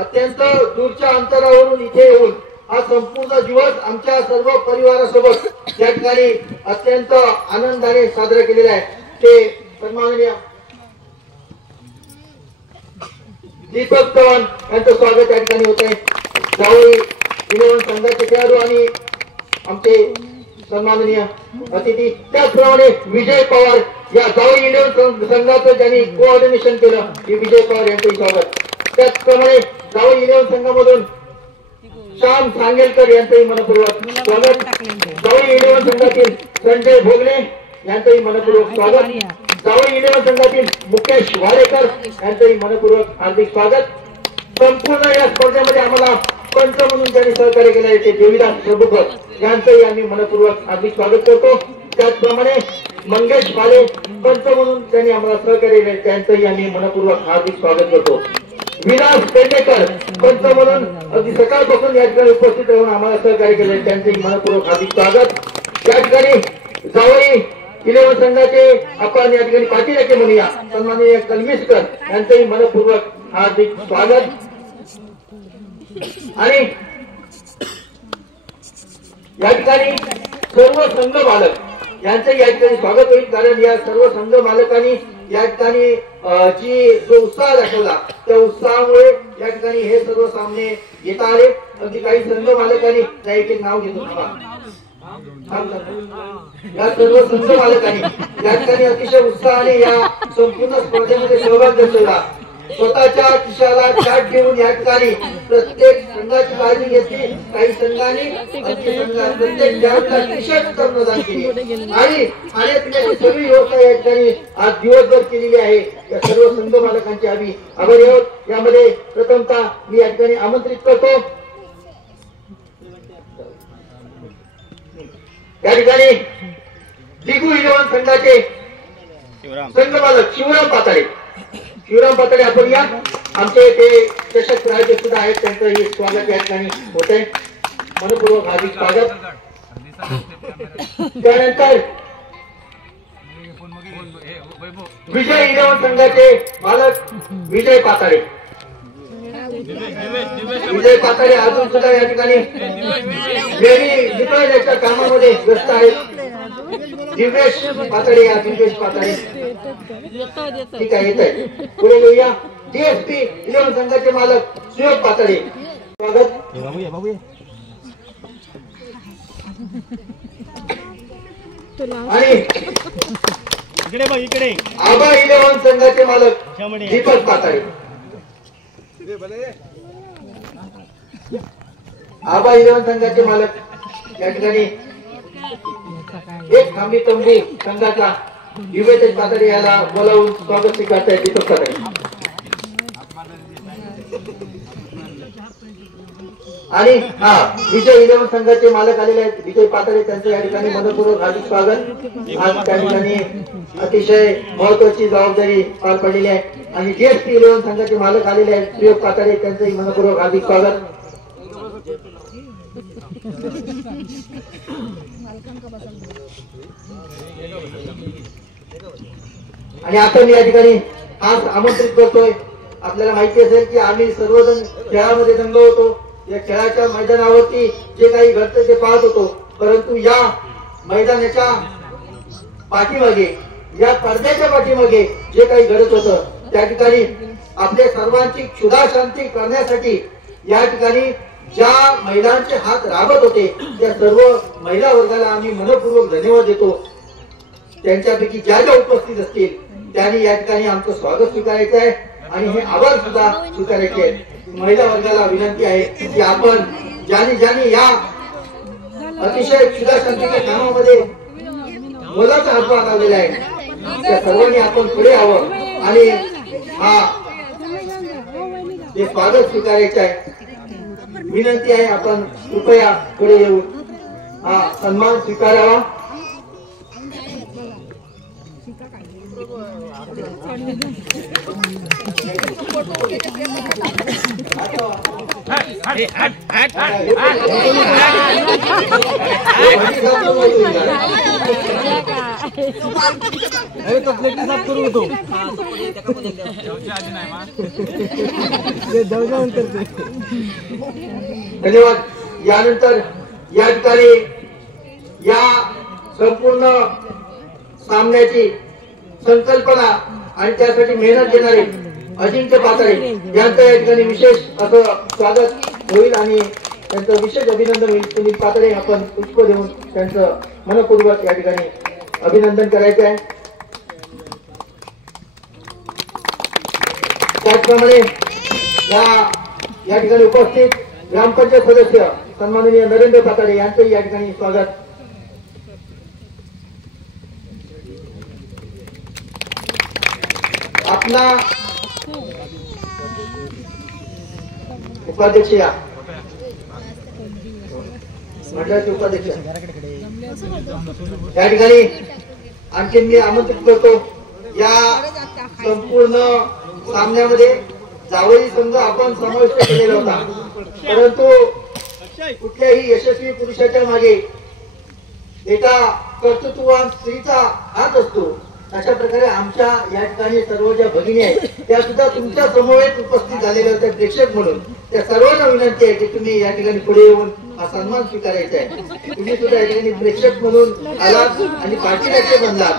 अत्यंत दूरच्या अंतरावरून इथे येऊन हा संपूर्ण दिवस आमच्या सर्व परिवारासोबत या ठिकाणी अत्यंत आनंदाने साजरा केलेला आहे ते सन्माननीय दीपक चव्हाण यांचं स्वागत या ठिकाणी होत आहे. जावळी इलेव्हन संघाचे खेळाडू आणि आमचे सन्माननीय अतिथी त्याचप्रमाणे विजय पवार या जावळी इलेव्हन संघाचं ज्यांनी कोऑर्डिनेशन केलं हे विजय पवार यांचंही स्वागत. त्याचप्रमाणे जावळी इलेव्हन संघामधून श्याम सांगेलकर यांचंही मनपूर्वक स्वागत. जावळी इलेव्हन संघातील संजय भोगले यांचंही मनपूर्वक स्वागत. जावळी इलेव्हन संघातील मुकेश वाडेकर यांचंही मनपूर्वक हार्दिक स्वागत. संपूर्ण या स्पर्धेमध्ये आम्हाला पंच म्हणून त्यांनी सहकार्य केलं आहे ते देवीदास प्रभुकर यांचंही आम्ही मनपूर्वक हार्दिक स्वागत करतो. त्याचप्रमाणे मंगेश भाले पंच म्हणून त्यांनी आम्हाला सहकार्य केले त्यांचंही आम्ही मनपूर्वक हार्दिक स्वागत करतो. विलास पेंडेकर पंच म्हणून अगदी सकाळपासून या ठिकाणी उपस्थित राहून आम्हाला सहकार्य केले त्यांचंही मनपूर्वक हार्दिक स्वागत. या ठिकाणी जावळी इलेव्हन संघाचे आपण या ठिकाणी पाठीराखे म्हणूया सन्माननीय कलमिस्कर यांचंही मनपूर्वक हार्दिक स्वागत. आणि या ठिकाणी सर्व संघ मालक यांचंही या ठिकाणी स्वागत होईल कारण या सर्व संघ मालकांनी या ठिकाणी जो उत्साह दाखवला त्या उत्साहामुळे या ठिकाणी हे सर्व सामने घेता आले. अगदी काही संघ मालकांनी एक नाव घेतो या सर्व संघ मालकांनी या ठिकाणी अतिशय उत्साहाने या संपूर्ण स्पर्धेमध्ये सहभाग दर्शवला. स्वतःच्या खिशाला चाट घेऊन या ठिकाणी प्रत्येक संघाची काळजी घेतली. काही संघांनी प्रत्येक खेळाडूला टी शर्ट प्रदान केली आणि खाण्यापिण्याची सगळी व्यवस्था या ठिकाणी आज दिवसभर केलेली आहे. या सर्व संघ मालकांचे आम्ही आभारी आहोत. यामध्ये प्रथमतः मी या ठिकाणी आमंत्रित करतो या ठिकाणी दिगू इलेव्हन संघाचे संघ मालक शिवराम पाताळे. शिवराम पाताळे आपण या. आमचे ते चषक राजे सुद्धा आहेत, त्यांचं स्वागत या ठिकाणी होत आहे. मनपूर्वक हार्दिक स्वागत. त्यानंतर विजय इलेव्हन संघाचे मालक विजय पाताळे. विजय पाताळे अजून सुद्धा या ठिकाणी फेरी जिंकण्याच्या कामामध्ये व्यस्त आहेत. दिवेश पाताळे या दिवेश पाताळे ठीक आहे येत आहे. पुढे घेऊया डीएसपी इलेव्हन संघाचे मालक सुयोग पाताळे. स्वागत. आणि आबा इलेव्हन संघाचे मालक दीपक पाताळे. आबा इलेव्हन संघाचे मालक या ठिकाणी एक खांबी तंबू संघाचा युवेश पाताळे याला बोलावून स्वागत स्वीकारताय दीपक पाताळे. आणि विजय इलेव्हन संघाचे मालक आलेले आहेत विजय पाताळे. त्यांचं या ठिकाणी मनपूर्वक हार्दिक स्वागत. आज त्या ठिकाणी अतिशय महत्वाची जबाबदारी पार पडलेली आहे. आणि डीएसपी इलेव्हन संघाचे मालक आलेले आहेत सुयोग पाताळे. त्यांचंही मनपूर्वक हार्दिक स्वागत. आणि आता मी या ठिकाणी आज आमंत्रित करतोय. आपल्याला माहिती असेल की आम्ही सर्वजण खेळामध्ये दंग होतो. या खेळाच्या मैदानावरती जे काही घडतं ते पाहत होतो. परंतु या मैदानाच्या पाठीमागे या पडद्याच्या पाठीमागे जे काही घडत होतं त्या ठिकाणी आपल्या सर्वांची क्षुधा शांती करण्यासाठी या ठिकाणी ज्या महिलांचे हात राबत होते त्या सर्व महिला वर्गाला आम्ही मनपूर्वक धन्यवाद देतो. त्यांच्यापैकी ज्या ज्या उपस्थित असतील त्यांनी या ठिकाणी आमचं स्वागत स्वीकारायचं आहे आणि हे आभार सुद्धा स्वीकारायचे आहेत. महिला वर्गाला विनंती आहे की आपण ज्यांनी या अतिशय क्षुधा शांतीच्या कामामध्ये मोलाचा हातभार लावलेला आहे त्या सर्वांनी आपण पुढे यावं आणि हे स्वागत स्वीकारायचं आहे. विनंती आहे आपण कृपया पुढे येऊन सन्मान स्वीकारावा. धन्यवाद. यानंतर या ठिकाणी या संपूर्ण सामन्याची संकल्पना आणि त्यासाठी मेहनत घेणारे अजिंक्य पाताळे यांचं या ठिकाणी विशेष असं स्वागत होईल आणि त्यांचं विशेष अभिनंदन होईल. सुनील पाताळे आपण पुष्प देऊन त्यांचं मनपूर्वक या ठिकाणी अभिनंदन करायचं आहे. त्याचप्रमाणे या ठिकाणी उपस्थित ग्रामपंचायत सदस्य सन्माननीय नरेंद्र पाताळे यांचंही या ठिकाणी स्वागत. आपला उपाध्यक्ष या मंडळाचे उपाध्यक्ष या ठिकाणी आणखी मी आमंत्रित करतो. या संपूर्ण सामन्यामध्ये जावळी संघ आपण समाविष्ट केलेला होता, परंतु कुठल्याही यशस्वी पुरुषाच्या मागे एका कर्तृत्ववान स्त्रीचा हात असतो. अशा प्रकारे आमच्या या ठिकाणी सर्व ज्या भगिनी आहेत त्या सुद्धा तुमच्या समवेत उपस्थित झालेल्या होत्या प्रेक्षक म्हणून. त्या सर्वांना विनंती आहे की तुम्ही या ठिकाणी पुढे येऊन हा सन्मान स्वीकारायचा आहे. तुम्ही सुद्धा या ठिकाणी प्रेक्षक म्हणून आलात आणि पाठीराखे बनलात.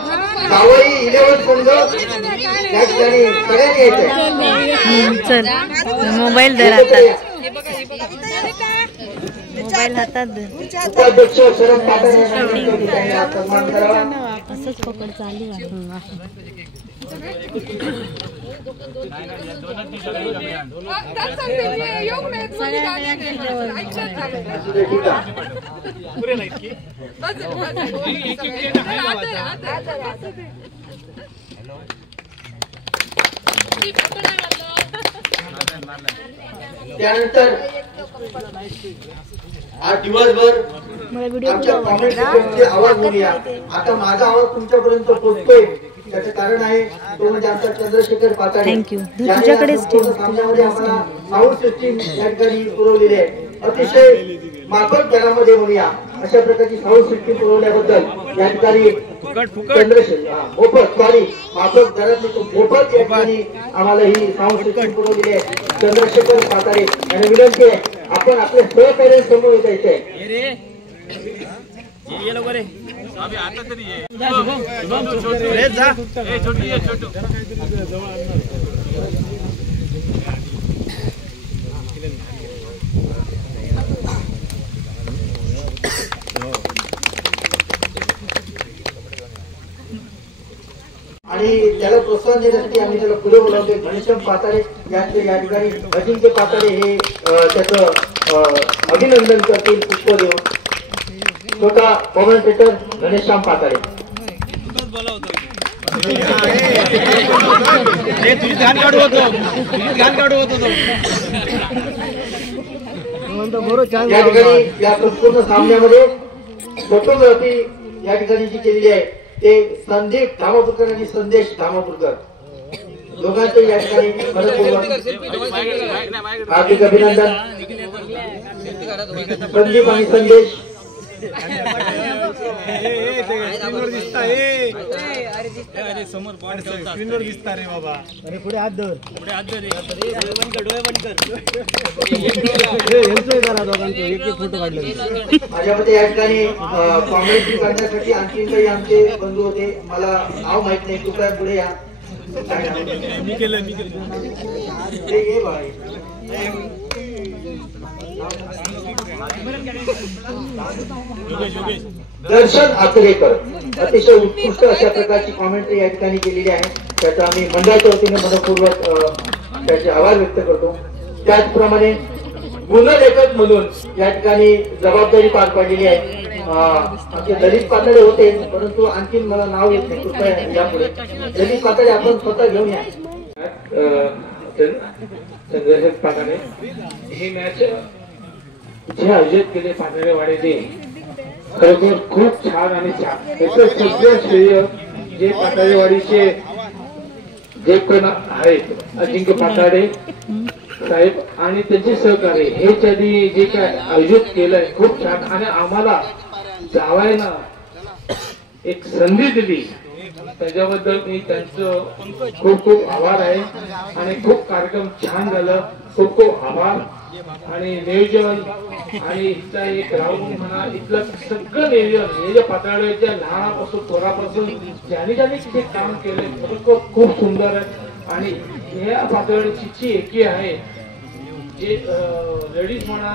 जावई 11 संघ या ठिकाणी सगळ्यांनी यायचंय. मोबाईल धर हातात, मोबाईल हातात धर. उपाध्यक्ष शरद पाटील यांचा सन्मान करावा. असंच पकड चालू आहे. त्यानंतर आज दिवसभर आमच्या कॉमेंटची आवाज बोलूया. आता माझा आवाज तुमच्यापर्यंत पोहोचतोय त्याचं कारण आहे तो म्हणजे आमचा चंद्रशेखर पाताडे. थँक्यू. तुझ्याकडेच ठेव. सामन्यामध्ये आम्हाला साऊंड सिस्टीम या ठिकाणी पुरवलेली आहे. अतिशय माफक दरामध्ये म्हणूया अशा प्रकारची साऊंड सिस्टीम पुरवल्याबद्दल या ठिकाणी मोफत माफक दरात मोफत या ठिकाणी आम्हाला ही साऊंड सिस्टीम पुरवलेली आहे. चंद्रशेखर पाताडे यांना विनंती आहे आपण आपल्या सहकार्यांसमोर यायचं आहे. आणि त्याला प्रोत्साहन देण्यासाठी आम्ही त्याला पुढे बोलावतोय. घनश्याम पाताडे या ठिकाणी अजिंक्य पाताडे हे त्याचं अभिनंदन करतील पुष्प देऊन. स्वतः कॉमेंटेटर घनश्याम पाताडे. या ठिकाणी या संपूर्ण सामन्यामध्ये फोटोग्राफी या ठिकाणी जी केलेली आहे ते संदीप धामापूरकर आणि संदेश धामापूरकर दोघांचे या ठिकाणी हार्दिक अभिनंदन. संदीप आणि संदेश पुढे हात धर, पुढे हात धर, डोळे बंद कर. एक फोटो काढले. माझ्यामध्ये या ठिकाणी कॉमेडी करण्यासाठी आणखी काही आमचे बंधू होते. मला नाव माहित नाही. कृपया पुढे या. दर्शन आचरेकर अतिशय उत्कृष्ट अशा प्रकारची कॉमेंट्री या ठिकाणी केलेली आहे. त्याचा आम्ही मंडळाच्या वतीने मनपूर्वक त्याचे आभार व्यक्त करतो. त्याचप्रमाणे गुणलेखक म्हणून या ठिकाणी जबाबदारी पार पाडलेली आहे. आमचे दलित पाताडे होते परंतु आणखी मला नाव येत नाही. कृपया यापुढे दलित पाताडे आपण स्वतः घेऊन या. चंद्रशेखर पाताडे हे मॅच जे आयोजित केले पाताडेवाडीने खरोखर खूप छान आणि छान. याचं सगळं श्रेय जे पाताडेवाडीचे जे कोण आहेत अजिंक्य पाताडे साहेब आणि त्यांचे सहकारी हे त्यांनी जे काय आयोजित केलंय खूप छान. आणि आम्हाला जावायला एक संधी दिली त्याच्याबद्दल मी त्यांचं खूप खूप आभार आहे. आणि खूप कार्यक्रम छान झालं. खूप खूप आभार. आणि नियोजन आणि इथला एक राऊंड म्हणा इथलं सगळं नियोजन हे जे पाताळ्याच्या लहानापासून थोरापासून ज्याने ते काम केलंय खूप सुंदर आहे. आणि ह्या पाताळ्याची जी एकी आहे जे लेडीज म्हणा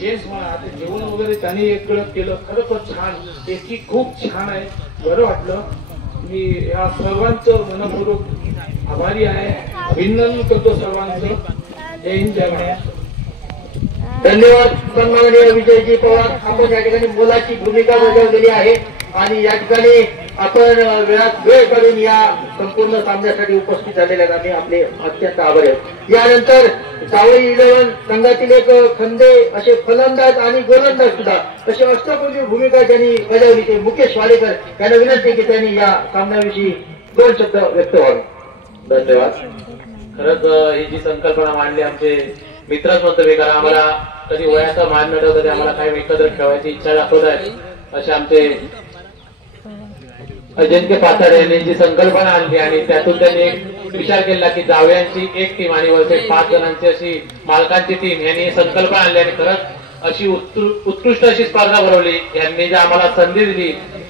जेंट्स म्हणा आता जेवण वगैरे त्यांनी एककडं केलं खरंच छान. एकी खूप छान आहे. बरं वाटलं. मी या सर्वांचं मनपूर्वक आभारी आहे. अभिनंदन करतो सर्वांचं. जय हिंद जय महाराष्ट्र. धन्यवाद. सन्माननीय विजयजी पवार आपण या ठिकाणी मोलाची भूमिका बजावलेली आहे. आणि या ठिकाणी आपण वेळात वेळ काढून या संपूर्ण सामन्यासाठी उपस्थित झालेल्या आम्ही आपले अत्यंत आभारी आहोत. यानंतर जावई 11 संघातील एक खंदे असे फलंदाज आणि गोलंदाज सुद्धा अशी अष्टपैलू भूमिका ज्यांनी बजावली ते मुकेश वाडेकर यांना विनंती की त्यांनी या सामन्याविषयी 2 शब्द व्यक्त व्हावे. धन्यवाद. खरंच ही जी संकल्पना मांडली आमचे मित्रच म्हणतो मी कारण आम्हाला कधी वयाचा मान न ठेवता आम्हाला काही एकत्र ठेवायची इच्छा दाखवत आहेत असे आमचे अजिंक्य पाताडे यांनी जी संकल्पना आणली आणि त्यातून त्यांनी एक विचार केला की जावयांची एक टीम आणि वरचे 5 जणांची अशी मालकांची टीम यांनी संकल्पना आणली. आणि खरंच अशी उत्कृष्ट अशी स्पर्धा भरवली. यांनी जी आम्हाला संधी दिली,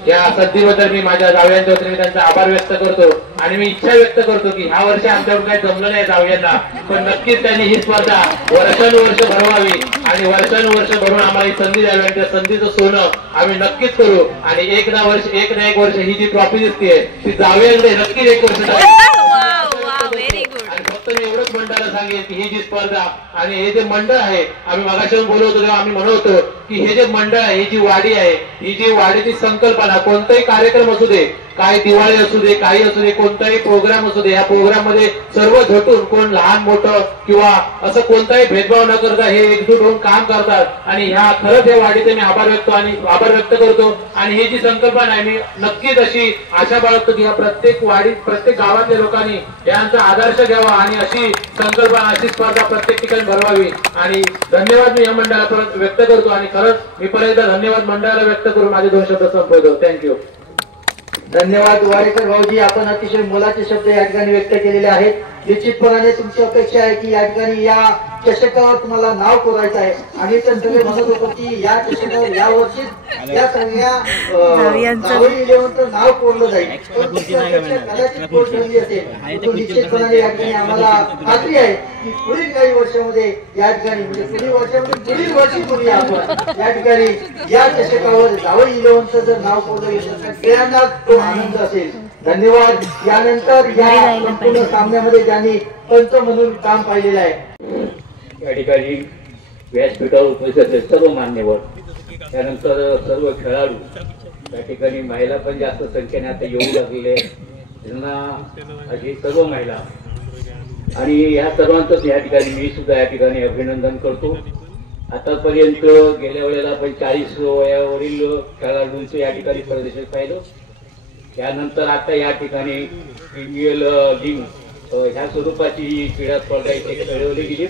या संधीबद्दल मी माझ्या जावयांच्या वतीने त्यांचा आभार व्यक्त करतो. आणि मी इच्छा व्यक्त करतो की ह्या वर्षी आमच्याकडून काही जमलं नाही जावयांना, पण नक्कीच त्यांनी ही स्पर्धा वर्षानुवर्ष भरवावी आणि वर्षानुवर्ष भरून आम्हाला ही संधी द्यावी. आणि त्या संधीचं सोनं आम्ही नक्कीच करू. आणि एक ना एक वर्ष ही जी ट्रॉफी दिसते ती जावयांकडे नक्कीच एक वर्ष जाईल. आणि फक्त मी एवढंच मंडळाला सांगेन की ही जी स्पर्धा आणि हे जे मंडळ आहे, आम्ही मगाशी बोलत होतो तेव्हा आम्ही म्हणतो की हे जे मंडळ आहे, ही जी वाडी आहे, ही जी वाडीची संकल्पना, कोणताही कार्यक्रम असू दे, काय दिवाळी असू दे, काही असू दे, कोणताही प्रोग्राम असू दे, या प्रोग्राम मध्ये सर्व झटून कोण लहान मोठं किंवा असं कोणताही भेदभाव न करता हे एकजूट होऊन काम करतात. आणि ह्या खरंच या वाडीचे मी आभार व्यक्त करतो. आणि ही जी संकल्पना आहे, मी नक्कीच अशी आशा बाळगतो की प्रत्येक वाडीत प्रत्येक गावातल्या लोकांनी यांचा आदर्श घ्यावा आणि अशी संकल्पना, अशी स्पर्धा प्रत्येक ठिकाणी भरवावी. आणि धन्यवाद मी या मंडळाला परत व्यक्त करतो. आणि खरंच मी परत एकदा धन्यवाद मंडळाला व्यक्त करून माझे 2 शब्द संपवतो. थँक्यू. धन्यवाद वाडेकर भाऊजी, आपण अतिशय मोलाचे शब्द या ठिकाणी व्यक्त केलेले आहेत. निश्चितपणाने तुमची अपेक्षा आहे की या ठिकाणी या चषकावर तुम्हाला नाव कोरायचं आहे. आणि ते सगळे म्हणत होतो की या चषकावर या वर्षी या सगळ्या जावई इलेव्हनचं नाव कोरलं जाईल. कदाचित कोर्ट ठरली असेल, परंतु निश्चितपणाने या ठिकाणी आम्हाला खात्री आहे की पुढील काही वर्षामध्ये या ठिकाणी म्हणजे पुढील वर्षी पुढे आपण या ठिकाणी या चषकावर जावई इलेव्हनचं जर नाव कोरलं गेलं तर सगळ्यांना तो आनंद असेल. धन्यवाद. यानंतर या संपूर्ण सामन्यामध्ये ज्यांनी पंच म्हणून काम पाहिलेलं आहे या ठिकाणी व्यासपीठावर उपस्थित सर्व मान्यवर, त्यानंतर सर्व खेळाडू, या ठिकाणी महिला पण जास्त संख्येने आता येऊ लागलेले, त्यांना अशी सर्व महिला आणि या सर्वांचंच या ठिकाणी मी सुद्धा या ठिकाणी अभिनंदन करतो. आतापर्यंत गेल्या वेळेला आपण 40 वयावरील खेळाडूंचं या ठिकाणी प्रदर्शन पाहिलं. त्यानंतर आता या ठिकाणी प्रीमियर लीग ह्या स्वरूपाची क्रीडा स्पर्धा इथे खेळवली गेली.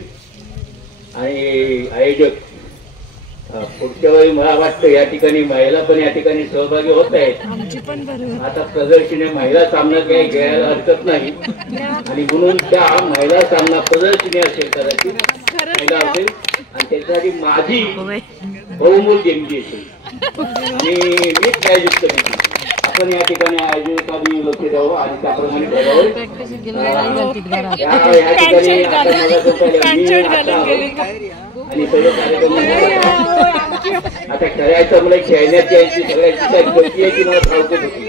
आणि आयोजक पुढच्या वेळी मला वाटतं या ठिकाणी महिला पण या ठिकाणी सहभागी होत आहेत. आता प्रदर्शनी महिला सामना काही घ्यायला हरकत नाही आणि म्हणून त्या महिला सामना प्रदर्शनी असेल, कदाचित महिला असेल आणि त्याच्यासाठी माझी बहुमूल देणगी असेल आणि मीच आयोजित करेन. आपण या ठिकाणी आयोजकांनी लक्ष द्यावं आणि त्याप्रमाणे ठरवावं. या ठिकाणी आणि सर्व कार्यक्रम आता खेळायचं मला खेळण्याची यांची सगळ्यांची काही गती आहे की मला ठाऊकच होती.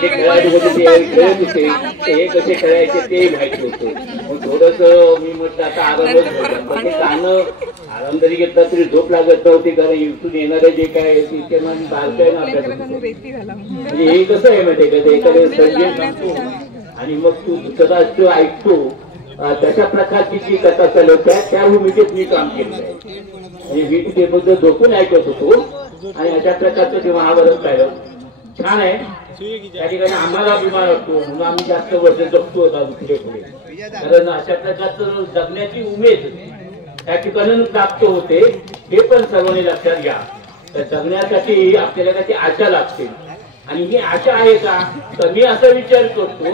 जे खेळाडू होते ते खेळत होते, हे कसे खेळायचे ते माहिती होतं. मग थोडस मी म्हटलं आता आरामच होता, ते गाणं आराम जरी घेतला तरी झोप लागत नव्हती, कारण इथून येणारे जे काय तिथे बारकाईनं अभ्यास म्हणजे हे कसं आहे माहिती का, ते एखाद्या सर्जन सांगतो आणि मग तू सदा तो ऐकतो. तशा प्रकारची जी कथा चालवत आहे त्या भूमिकेत मी काम केलं आहे आणि मी तिथे झोपून ऐकत होतो आणि अशा प्रकारचं ते महाभारत पाहिलं. छान आहे. त्या ठिकाणी आम्हाला अभिमान वाटतो म्हणून आम्ही जास्त वर्ष जगतो पुढे पुढे, कारण अशा प्रकारचं जगण्याची उमेद त्या ठिकाणी प्राप्त होते. हे पण सर्वांनी लक्षात घ्या. तर जगण्यासाठी आपल्याला त्याची आशा लागते आणि ही आशा आहे का, तर मी असा विचार करतो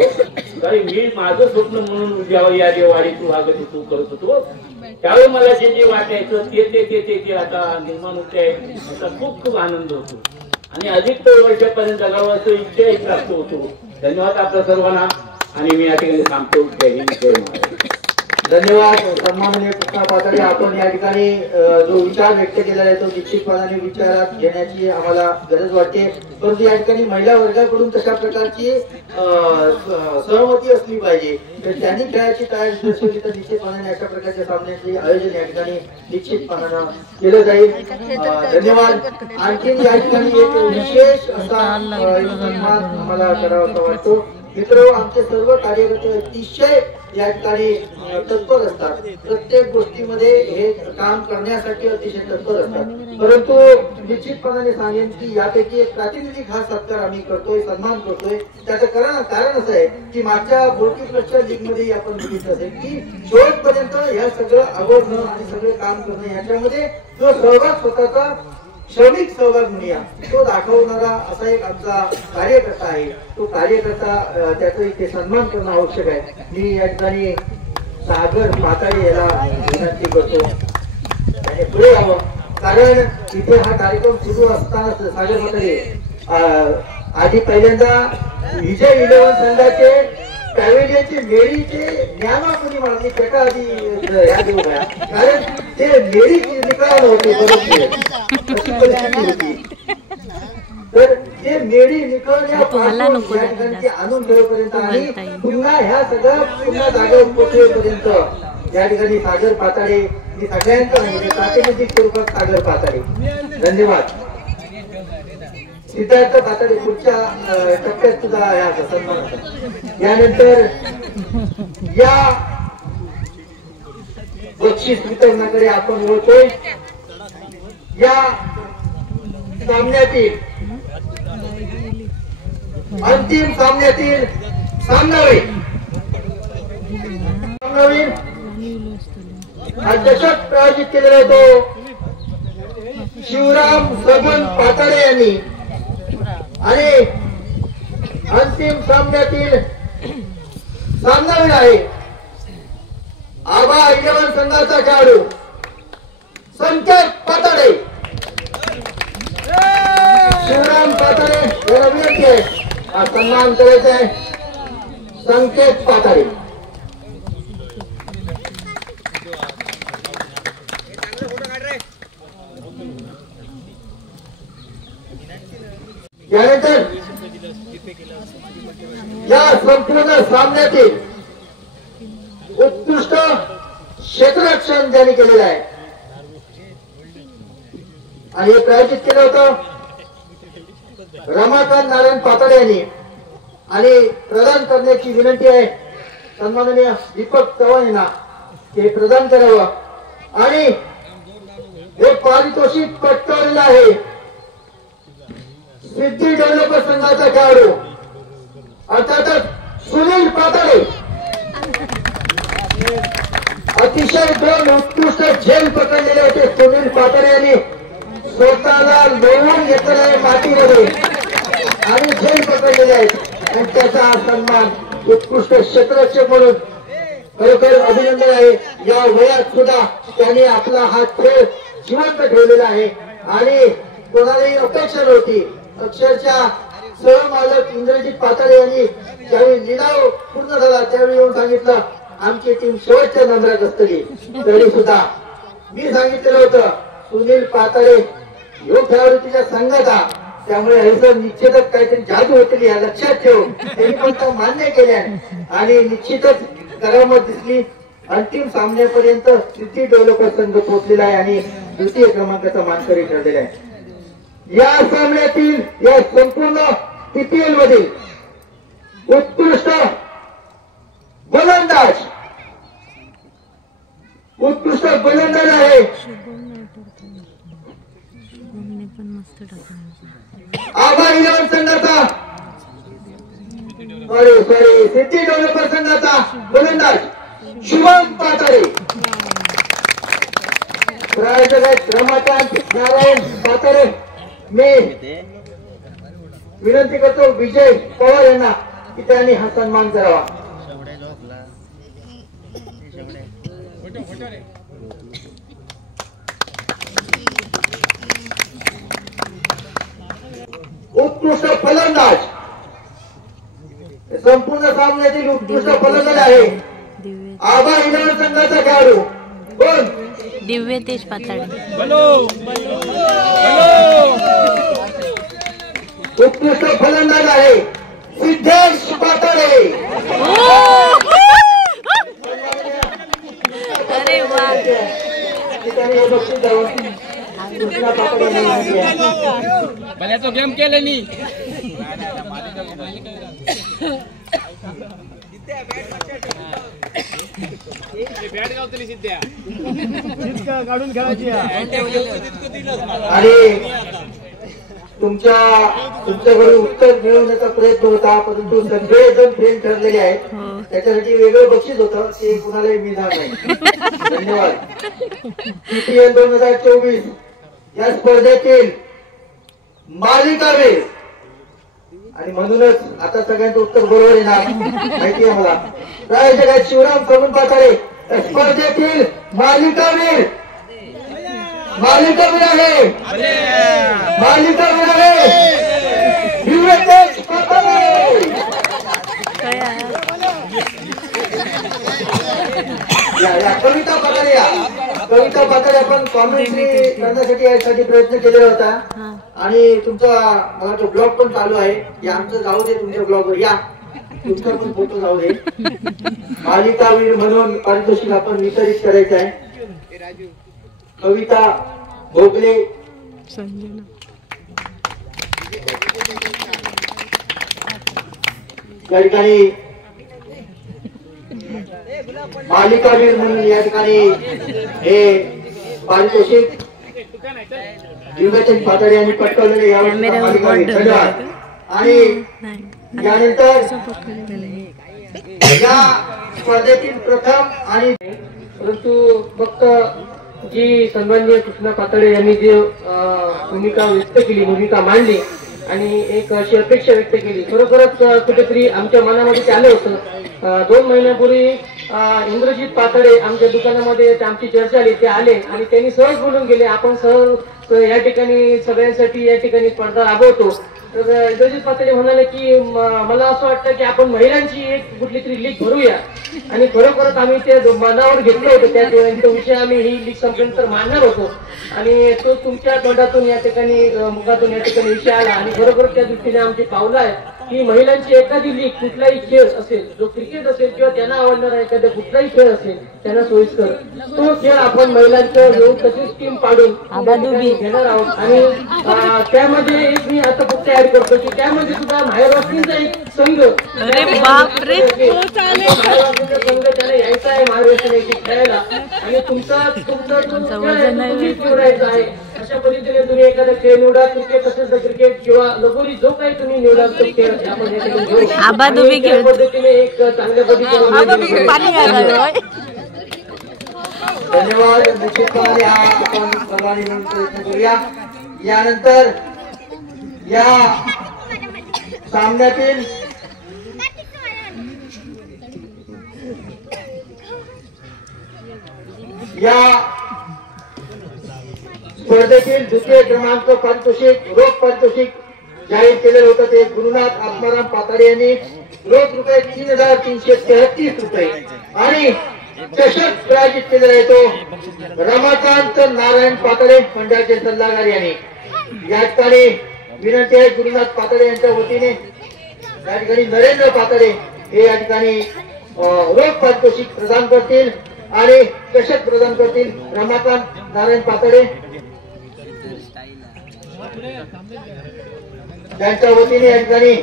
कारण मी माझं स्वप्न म्हणून जेव्हा या जे वाडीत वागत होतो करत होतो त्यावेळी मला जे जे वाटायचं ते ते ते ते ते आता निर्माण होते आहे. त्याचा खूप खूप आनंद होतो आणि अधिक वर्षापर्यंत जगावं असं इच्छाही प्राप्त होतो. धन्यवाद आपल्या सर्वांना आणि मी या ठिकाणी थांबतो. जय हिंद, जय महाराष्ट्र. धन्यवाद. सन्माननीय कृष्णा पाताळे, आपण या ठिकाणी जो विचार व्यक्त केलेला आहे तो निश्चितपणाने विचारात घेण्याची आम्हाला गरज वाटते. परंतु या ठिकाणी महिला वर्गाकडून तशा प्रकारची सहमती असली पाहिजे. तर त्यांनी खेळाची तयारी दर्शवली तर निश्चितपणाने अशा प्रकारच्या सामन्याचे आयोजन या ठिकाणी निश्चितपणानं केलं जाईल. धन्यवाद. आणखी या ठिकाणी एक विशेष असा सन्मान आम्हाला करावासा वाटतो. मित्र, आमचे सर्व कार्यकर्ते अतिशय या ठिकाणी तत्पर असतात. प्रत्येक गोष्टीमध्ये हे काम करण्यासाठी अतिशय तत्पर असतात. परंतु निश्चितपणाने सांगेन की यापैकी एक प्रातिनिधिक हा सत्कार आम्ही करतोय, सन्मान करतोय. त्याचं कारण असं आहे की मागच्या गोलकीपरच्या लीग मध्ये आपण बघितलं असेल की शेवटपर्यंत या सगळं आवडणं आणि सगळं काम करणं याच्यामध्ये जो सहभाग स्वतःचा श्रमिक सहभाग म्हणूया तो दाखवणारा असा एक आमचा कार्यकर्ता आहे. तो कार्यकर्ता त्याचा इथे सन्मान करणं आवश्यक आहे. मी या ठिकाणी सागर पाताळे याला विनंती करतो. आणि पुढे यावं, कारण इथे हा कार्यक्रम सुरू असताना सागर पाताळे आधी पहिल्यांदा विजय 11 संघाचे पॅव्हिलियनचे मेरीचे ज्ञानापुरी म्हणून त्याच्या आधी या देऊ द्या, कारण ते मेरी निकाल होते अशी परिस्थिती होती. तर ते मेरी निकाल या ठिकाणी आणून ठेवेपर्यंत आणि पुन्हा ह्या सगळं पुन्हा जागेवर पोहोचवेपर्यंत या ठिकाणी सागर पाताळे ही सगळ्यांचं म्हणजे प्रातिनिधिक स्वरूपात सागर पाताळे. धन्यवाद. सिद्धार्थ पाताळे पुढच्या टप्प्यात सुद्धा या सन्मान. यानंतर या बक्षीस वितरणाकडे आपण वळतोय. या सामन्यातील अंतिम सामन्यातील सामनावीर हा चषक प्रायोजित केलेला होतो शिवराम सगन पाताळे यांनी आणि अंतिम सामन्यातील सामनावीर आहे आबा 11 संघाचा खेळाडू संकेत पाताळे. शिवराम पाताळे याला विनंती आहे हा सन्मान करायचा आहे. संकेत पाताळे. यानंतर या संपूर्ण सामन्यातील उत्कृष्ट क्षेत्ररक्षण ज्यांनी केलेलं आहे आणि हे प्रायोजित केलं होतं रमाकांत नारायण पाताळे यांनी आणि प्रदान करण्याची विनंती आहे सन्माननीय दीपक चव्हाण यांना ते प्रदान करावं. आणि हे पारितोषिक पटकावलेलं आहे सिद्धी डेव्हलपर संघाचा खेळाडू अर्थातच सुनील पाताळे. अतिशय 2 उत्कृष्ट झेल पकडलेले होते सुनील पाताळे यांनी स्वतःला लोळून घेतलेला आहे मातीमध्ये आणि झेल पकडलेले आहेत आणि त्याचा हा सन्मान उत्कृष्ट क्षेत्ररक्षक म्हणून खरोखर अभिनंदन आहे. या वयात सुद्धा त्यांनी आपला हा खेळ जिवंत ठेवलेला आहे आणि कोणालाही अपेक्षा नव्हती. अक्षरशः सहमालक इंद्रजित पाताळे यांनी ज्यावेळी लिलाव पूर्ण झाला त्यावेळी येऊन सांगितलं आमची टीम शेवटच्या नंबरात असतली, तरी सुद्धा मी सांगितलेलं होतं सुनील पाताळे योग खेळाडू तिच्या संघाचा, त्यामुळे हरिसर निश्चितच काहीतरी जादू होती या लक्षात ठेवून त्यांनी पण तो मान्य केल्या आणि निश्चितच करामत दिसली. अंतिम सामन्यापर्यंत सिद्धी डेव्हलपर संघ पोहोचलेला आहे आणि द्वितीय क्रमांकाचा मानकरी ठरलेला आहे. या सामन्यातील या संपूर्ण पीपीएल मधील उत्कृष्ट गोलंदाज आहे आबा 11 संघाचा सिद्धी डेव्हलपर संघाचा गोलंदाज शुभम पाताळे. रमाकांत नारायण पाताळे. मी विनंती करतो विजय पवार यांना की त्यांनी हा सन्मान करावा. उत्कृष्ट फलंदाज संपूर्ण सामन्यातील उत्कृष्ट फलंदाज आहे आबा 11 संघाचा खेळाडू कोण दिव्य तेज पाताळे. उत्कृष्ट फलंदाज आहे सिद्धेश पाताळे. अरे वा. तो गेम केले नाही काढून खेळायची आणि तुमच्याकडे उत्तर मिळवण्याचा प्रयत्न होता परंतु सगळेजण फेल ठरलेले आहेत. त्याच्यासाठी वेगळं बक्षीस होतं ते कुणालाही मिळणार नाही. धन्यवाद. पीपीएल 2024 या स्पर्धेतील मालिकावीर आणि म्हणूनच आता सगळ्यांचं उत्तर बरोबर येणार माहिती आहे मला. प्रायोजक शिवराम सगन पाताळे स्पर्धेतील मालिकावीर मालिका मिळाले मालिका मिळाले युवतेश पाताळे या कविता पाताळे कविता पाताळे आपण कॉमेंट्री करण्यासाठी यासाठी प्रयत्न केलेला होता आणि तुमचा मला तो ब्लॉग पण चालू आहे या आमचं जाऊ दे तुमच्या ब्लॉगवर या तुमचा पण फोटो जाऊ दे मालिकावीर म्हणून पारितोषिक आपण वितरित करायचं आहे कविता भोगले या ठिकाणी मालिकावीर म्हणून या ठिकाणी हे पारितोषिक युवतेश पाताळे यांनी पटकावलेले यावेळी मालिकावीर धन्यवाद आणि यानंतर या स्पर्धेतील प्रथम आणि परंतु फक्त जी सन्माननीय कृष्णा पाताळे यांनी जी भूमिका व्यक्त केली भूमिका मांडली आणि एक अशी अपेक्षा व्यक्त केली खरोखरच कुठेतरी आमच्या मनामध्ये ते आलं होतं 2 महिन्यापूर्वी इंद्रजित पाताळे आमच्या दुकानामध्ये आमची चर्चा आली ते आले आणि त्यांनी सहज बोलून गेले आपण सहज या ठिकाणी सगळ्यांसाठी या ठिकाणी स्पर्धा राबवतो तर इंद्रजित पाताळे म्हणाले की मला असं वाटतं की आपण महिलांची एक कुठली तरी लीग भरूया आणि खरोखरच आम्ही ते मनावर घेतलं होतं त्या विषय आम्ही ही लीग संपल्यानंतर मांडणार होतो आणि तो तुमच्या तोंडातून या ठिकाणी मुखातून या ठिकाणी विषय आला आणि खरोखर त्या दृष्टीने आमची पावलं आहे की महिलांची एखादी लीग कुठलाही खेळ असेल जो क्रिकेट असेल किंवा त्यांना आवडणारा एखादा कुठलाही खेळ असेल त्यांना सोयीस्कर तो खेळ आपण महिलांचं घेऊन तशीच टीम पाडून घेणार आहोत आणि त्यामध्ये एक मी आता फक्त ऍड करतो की त्यामध्ये सुद्धा महाराष्ट्रीचा एक संघ संघ त्याला यायचा आहे महाराष्ट्र खेळायला आणि तुमचा निवडायचा आहे अशा पद्धतीने तुम्ही एखादा खेळ निवडा क्रिकेट असेल तर क्रिकेट किंवा लगोरी जो काही तुम्ही निवडा तो खेळ पद्धतीने एक चांगल्या पद्धतीने धन्यवाद निश्चितपणे हा आपण सर्वांनी मिळून प्रयत्न करूया यानंतर या सामन्यातील या स्पर्धेतील द्वितीय क्रमांक पारितोषिक रोख पारितोषिक जाहीर केलेलं होतं ते गुरुनाथ आत्माराम पाताळे यांनी रोख रुपये 3,333 रुपये आणि चषक प्रायोजित केलेला आहे तो रमाकांत नारायण पाताळे मंडळाचे सल्लागार यांनी या ठिकाणी विनंती आहे गुरुनाथ पाताळे यांच्या वतीने या ठिकाणी नरेंद्र पाताळे हे या ठिकाणी रोख पारितोषिक प्रदान करतील आणि चषक प्रदान करतील रमाकांत नारायण पाताळे त्यांच्या वतीने या ठिकाणी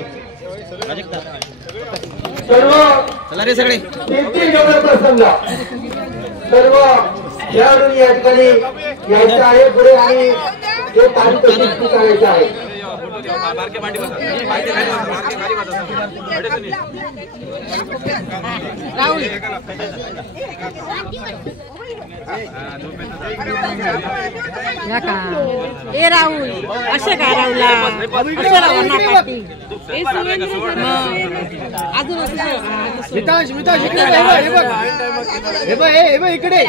सर्व 33 संघ सर्व खेळाडूंनी या ठिकाणी यायचं आहे पुढे आणि ते पारितोषिक स्वीकारायचे आहे राहुल असं का राहुला अजून इकडे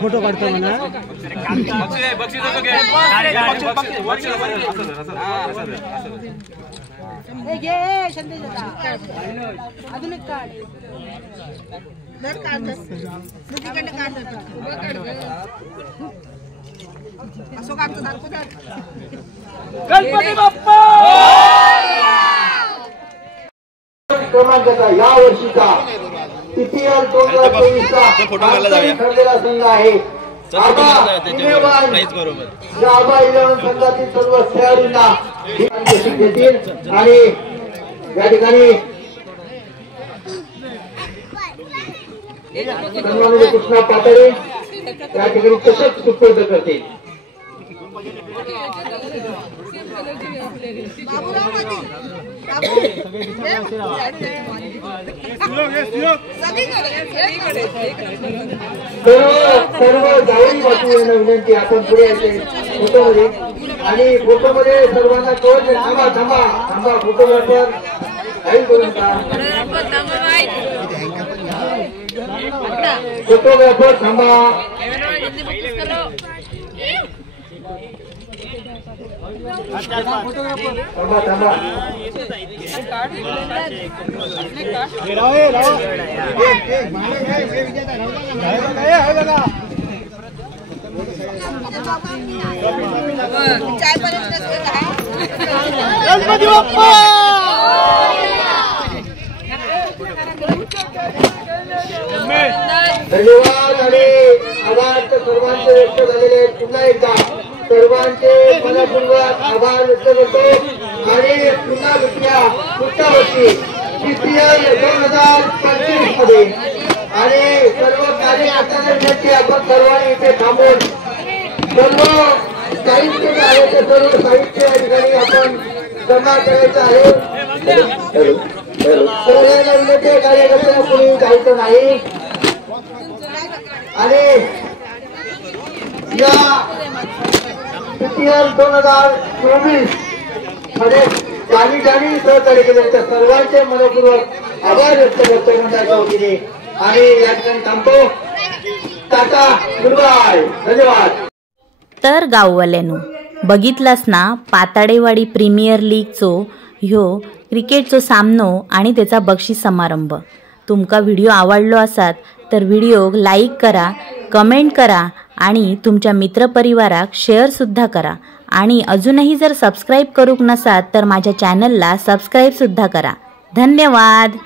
फोटो काढतो म्हणा अजून एक काढ असं काढतो गणपती बाप्पा क्रमांकाचा या वर्षीचा TPL 2024 ठरलेला संघ आहे आबा 11 संघातील सर्व खेळाडूंना प्रशिक्षण देतील आणि या ठिकाणी सन्माननीय कृष्णा पाताळे या ठिकाणी चषक सुपूर्द करतील सर्व जाऊन वाचू विनंती आपण पुढे फोटोमध्ये. आणि फोटोमध्ये सर्वांना कळत थांबा थांबा थांबा फोटोग्राफर काही करू नका. फोटोग्राफर थांबा. थांबा थांबा. गणपती बाप्पा धन्यवाद आणि आभार सर्वांचे व्यक्त झालेले आहेत. पुन्हा एकदा सर्वांचे मनपूर्वक आभार व्यक्त करतो आणि पुन्हा भेटूया पुढच्या वर्षी PCL 2025 मध्ये. आणि सर्व कार्यकर्त्यांना विनंती आपण सर्वांनी इथे थांबून सर्व साहित्य जे आहे ते सर्व साहित्य या ठिकाणी आपण जमा करायचं आहे. सर्वांना विनंती कार्यकर्त्यांना कोणी जायचं नाही. आणि या PCL 2024 मध्ये ज्यांनी ज्यांनी सहकार्य केले त्या सर्वांचे मनपूर्वक आभार व्यक्त करतो मंडळाच्या वतीने. आणि या ठिकाणी थांबतो. Tata good bye. धन्यवाद. तर गाववाल्यानो बघितलास ना पाताडेवाडी प्रीमियर लीगचो ह्यो क्रिकेटचो सामनो आणि त्याचा बक्षीस समारंभ. तुमका व्हिडिओ आवडलो असात तर व्हिडिओ लाईक करा, कमेंट करा आणि तुमच्या मित्रपरिवाराक शेअर सुद्धा करा. आणि अजूनही जर सबस्क्राईब करूक नसात तर माझ्या चॅनलला सबस्क्राईब सुद्धा करा. धन्यवाद.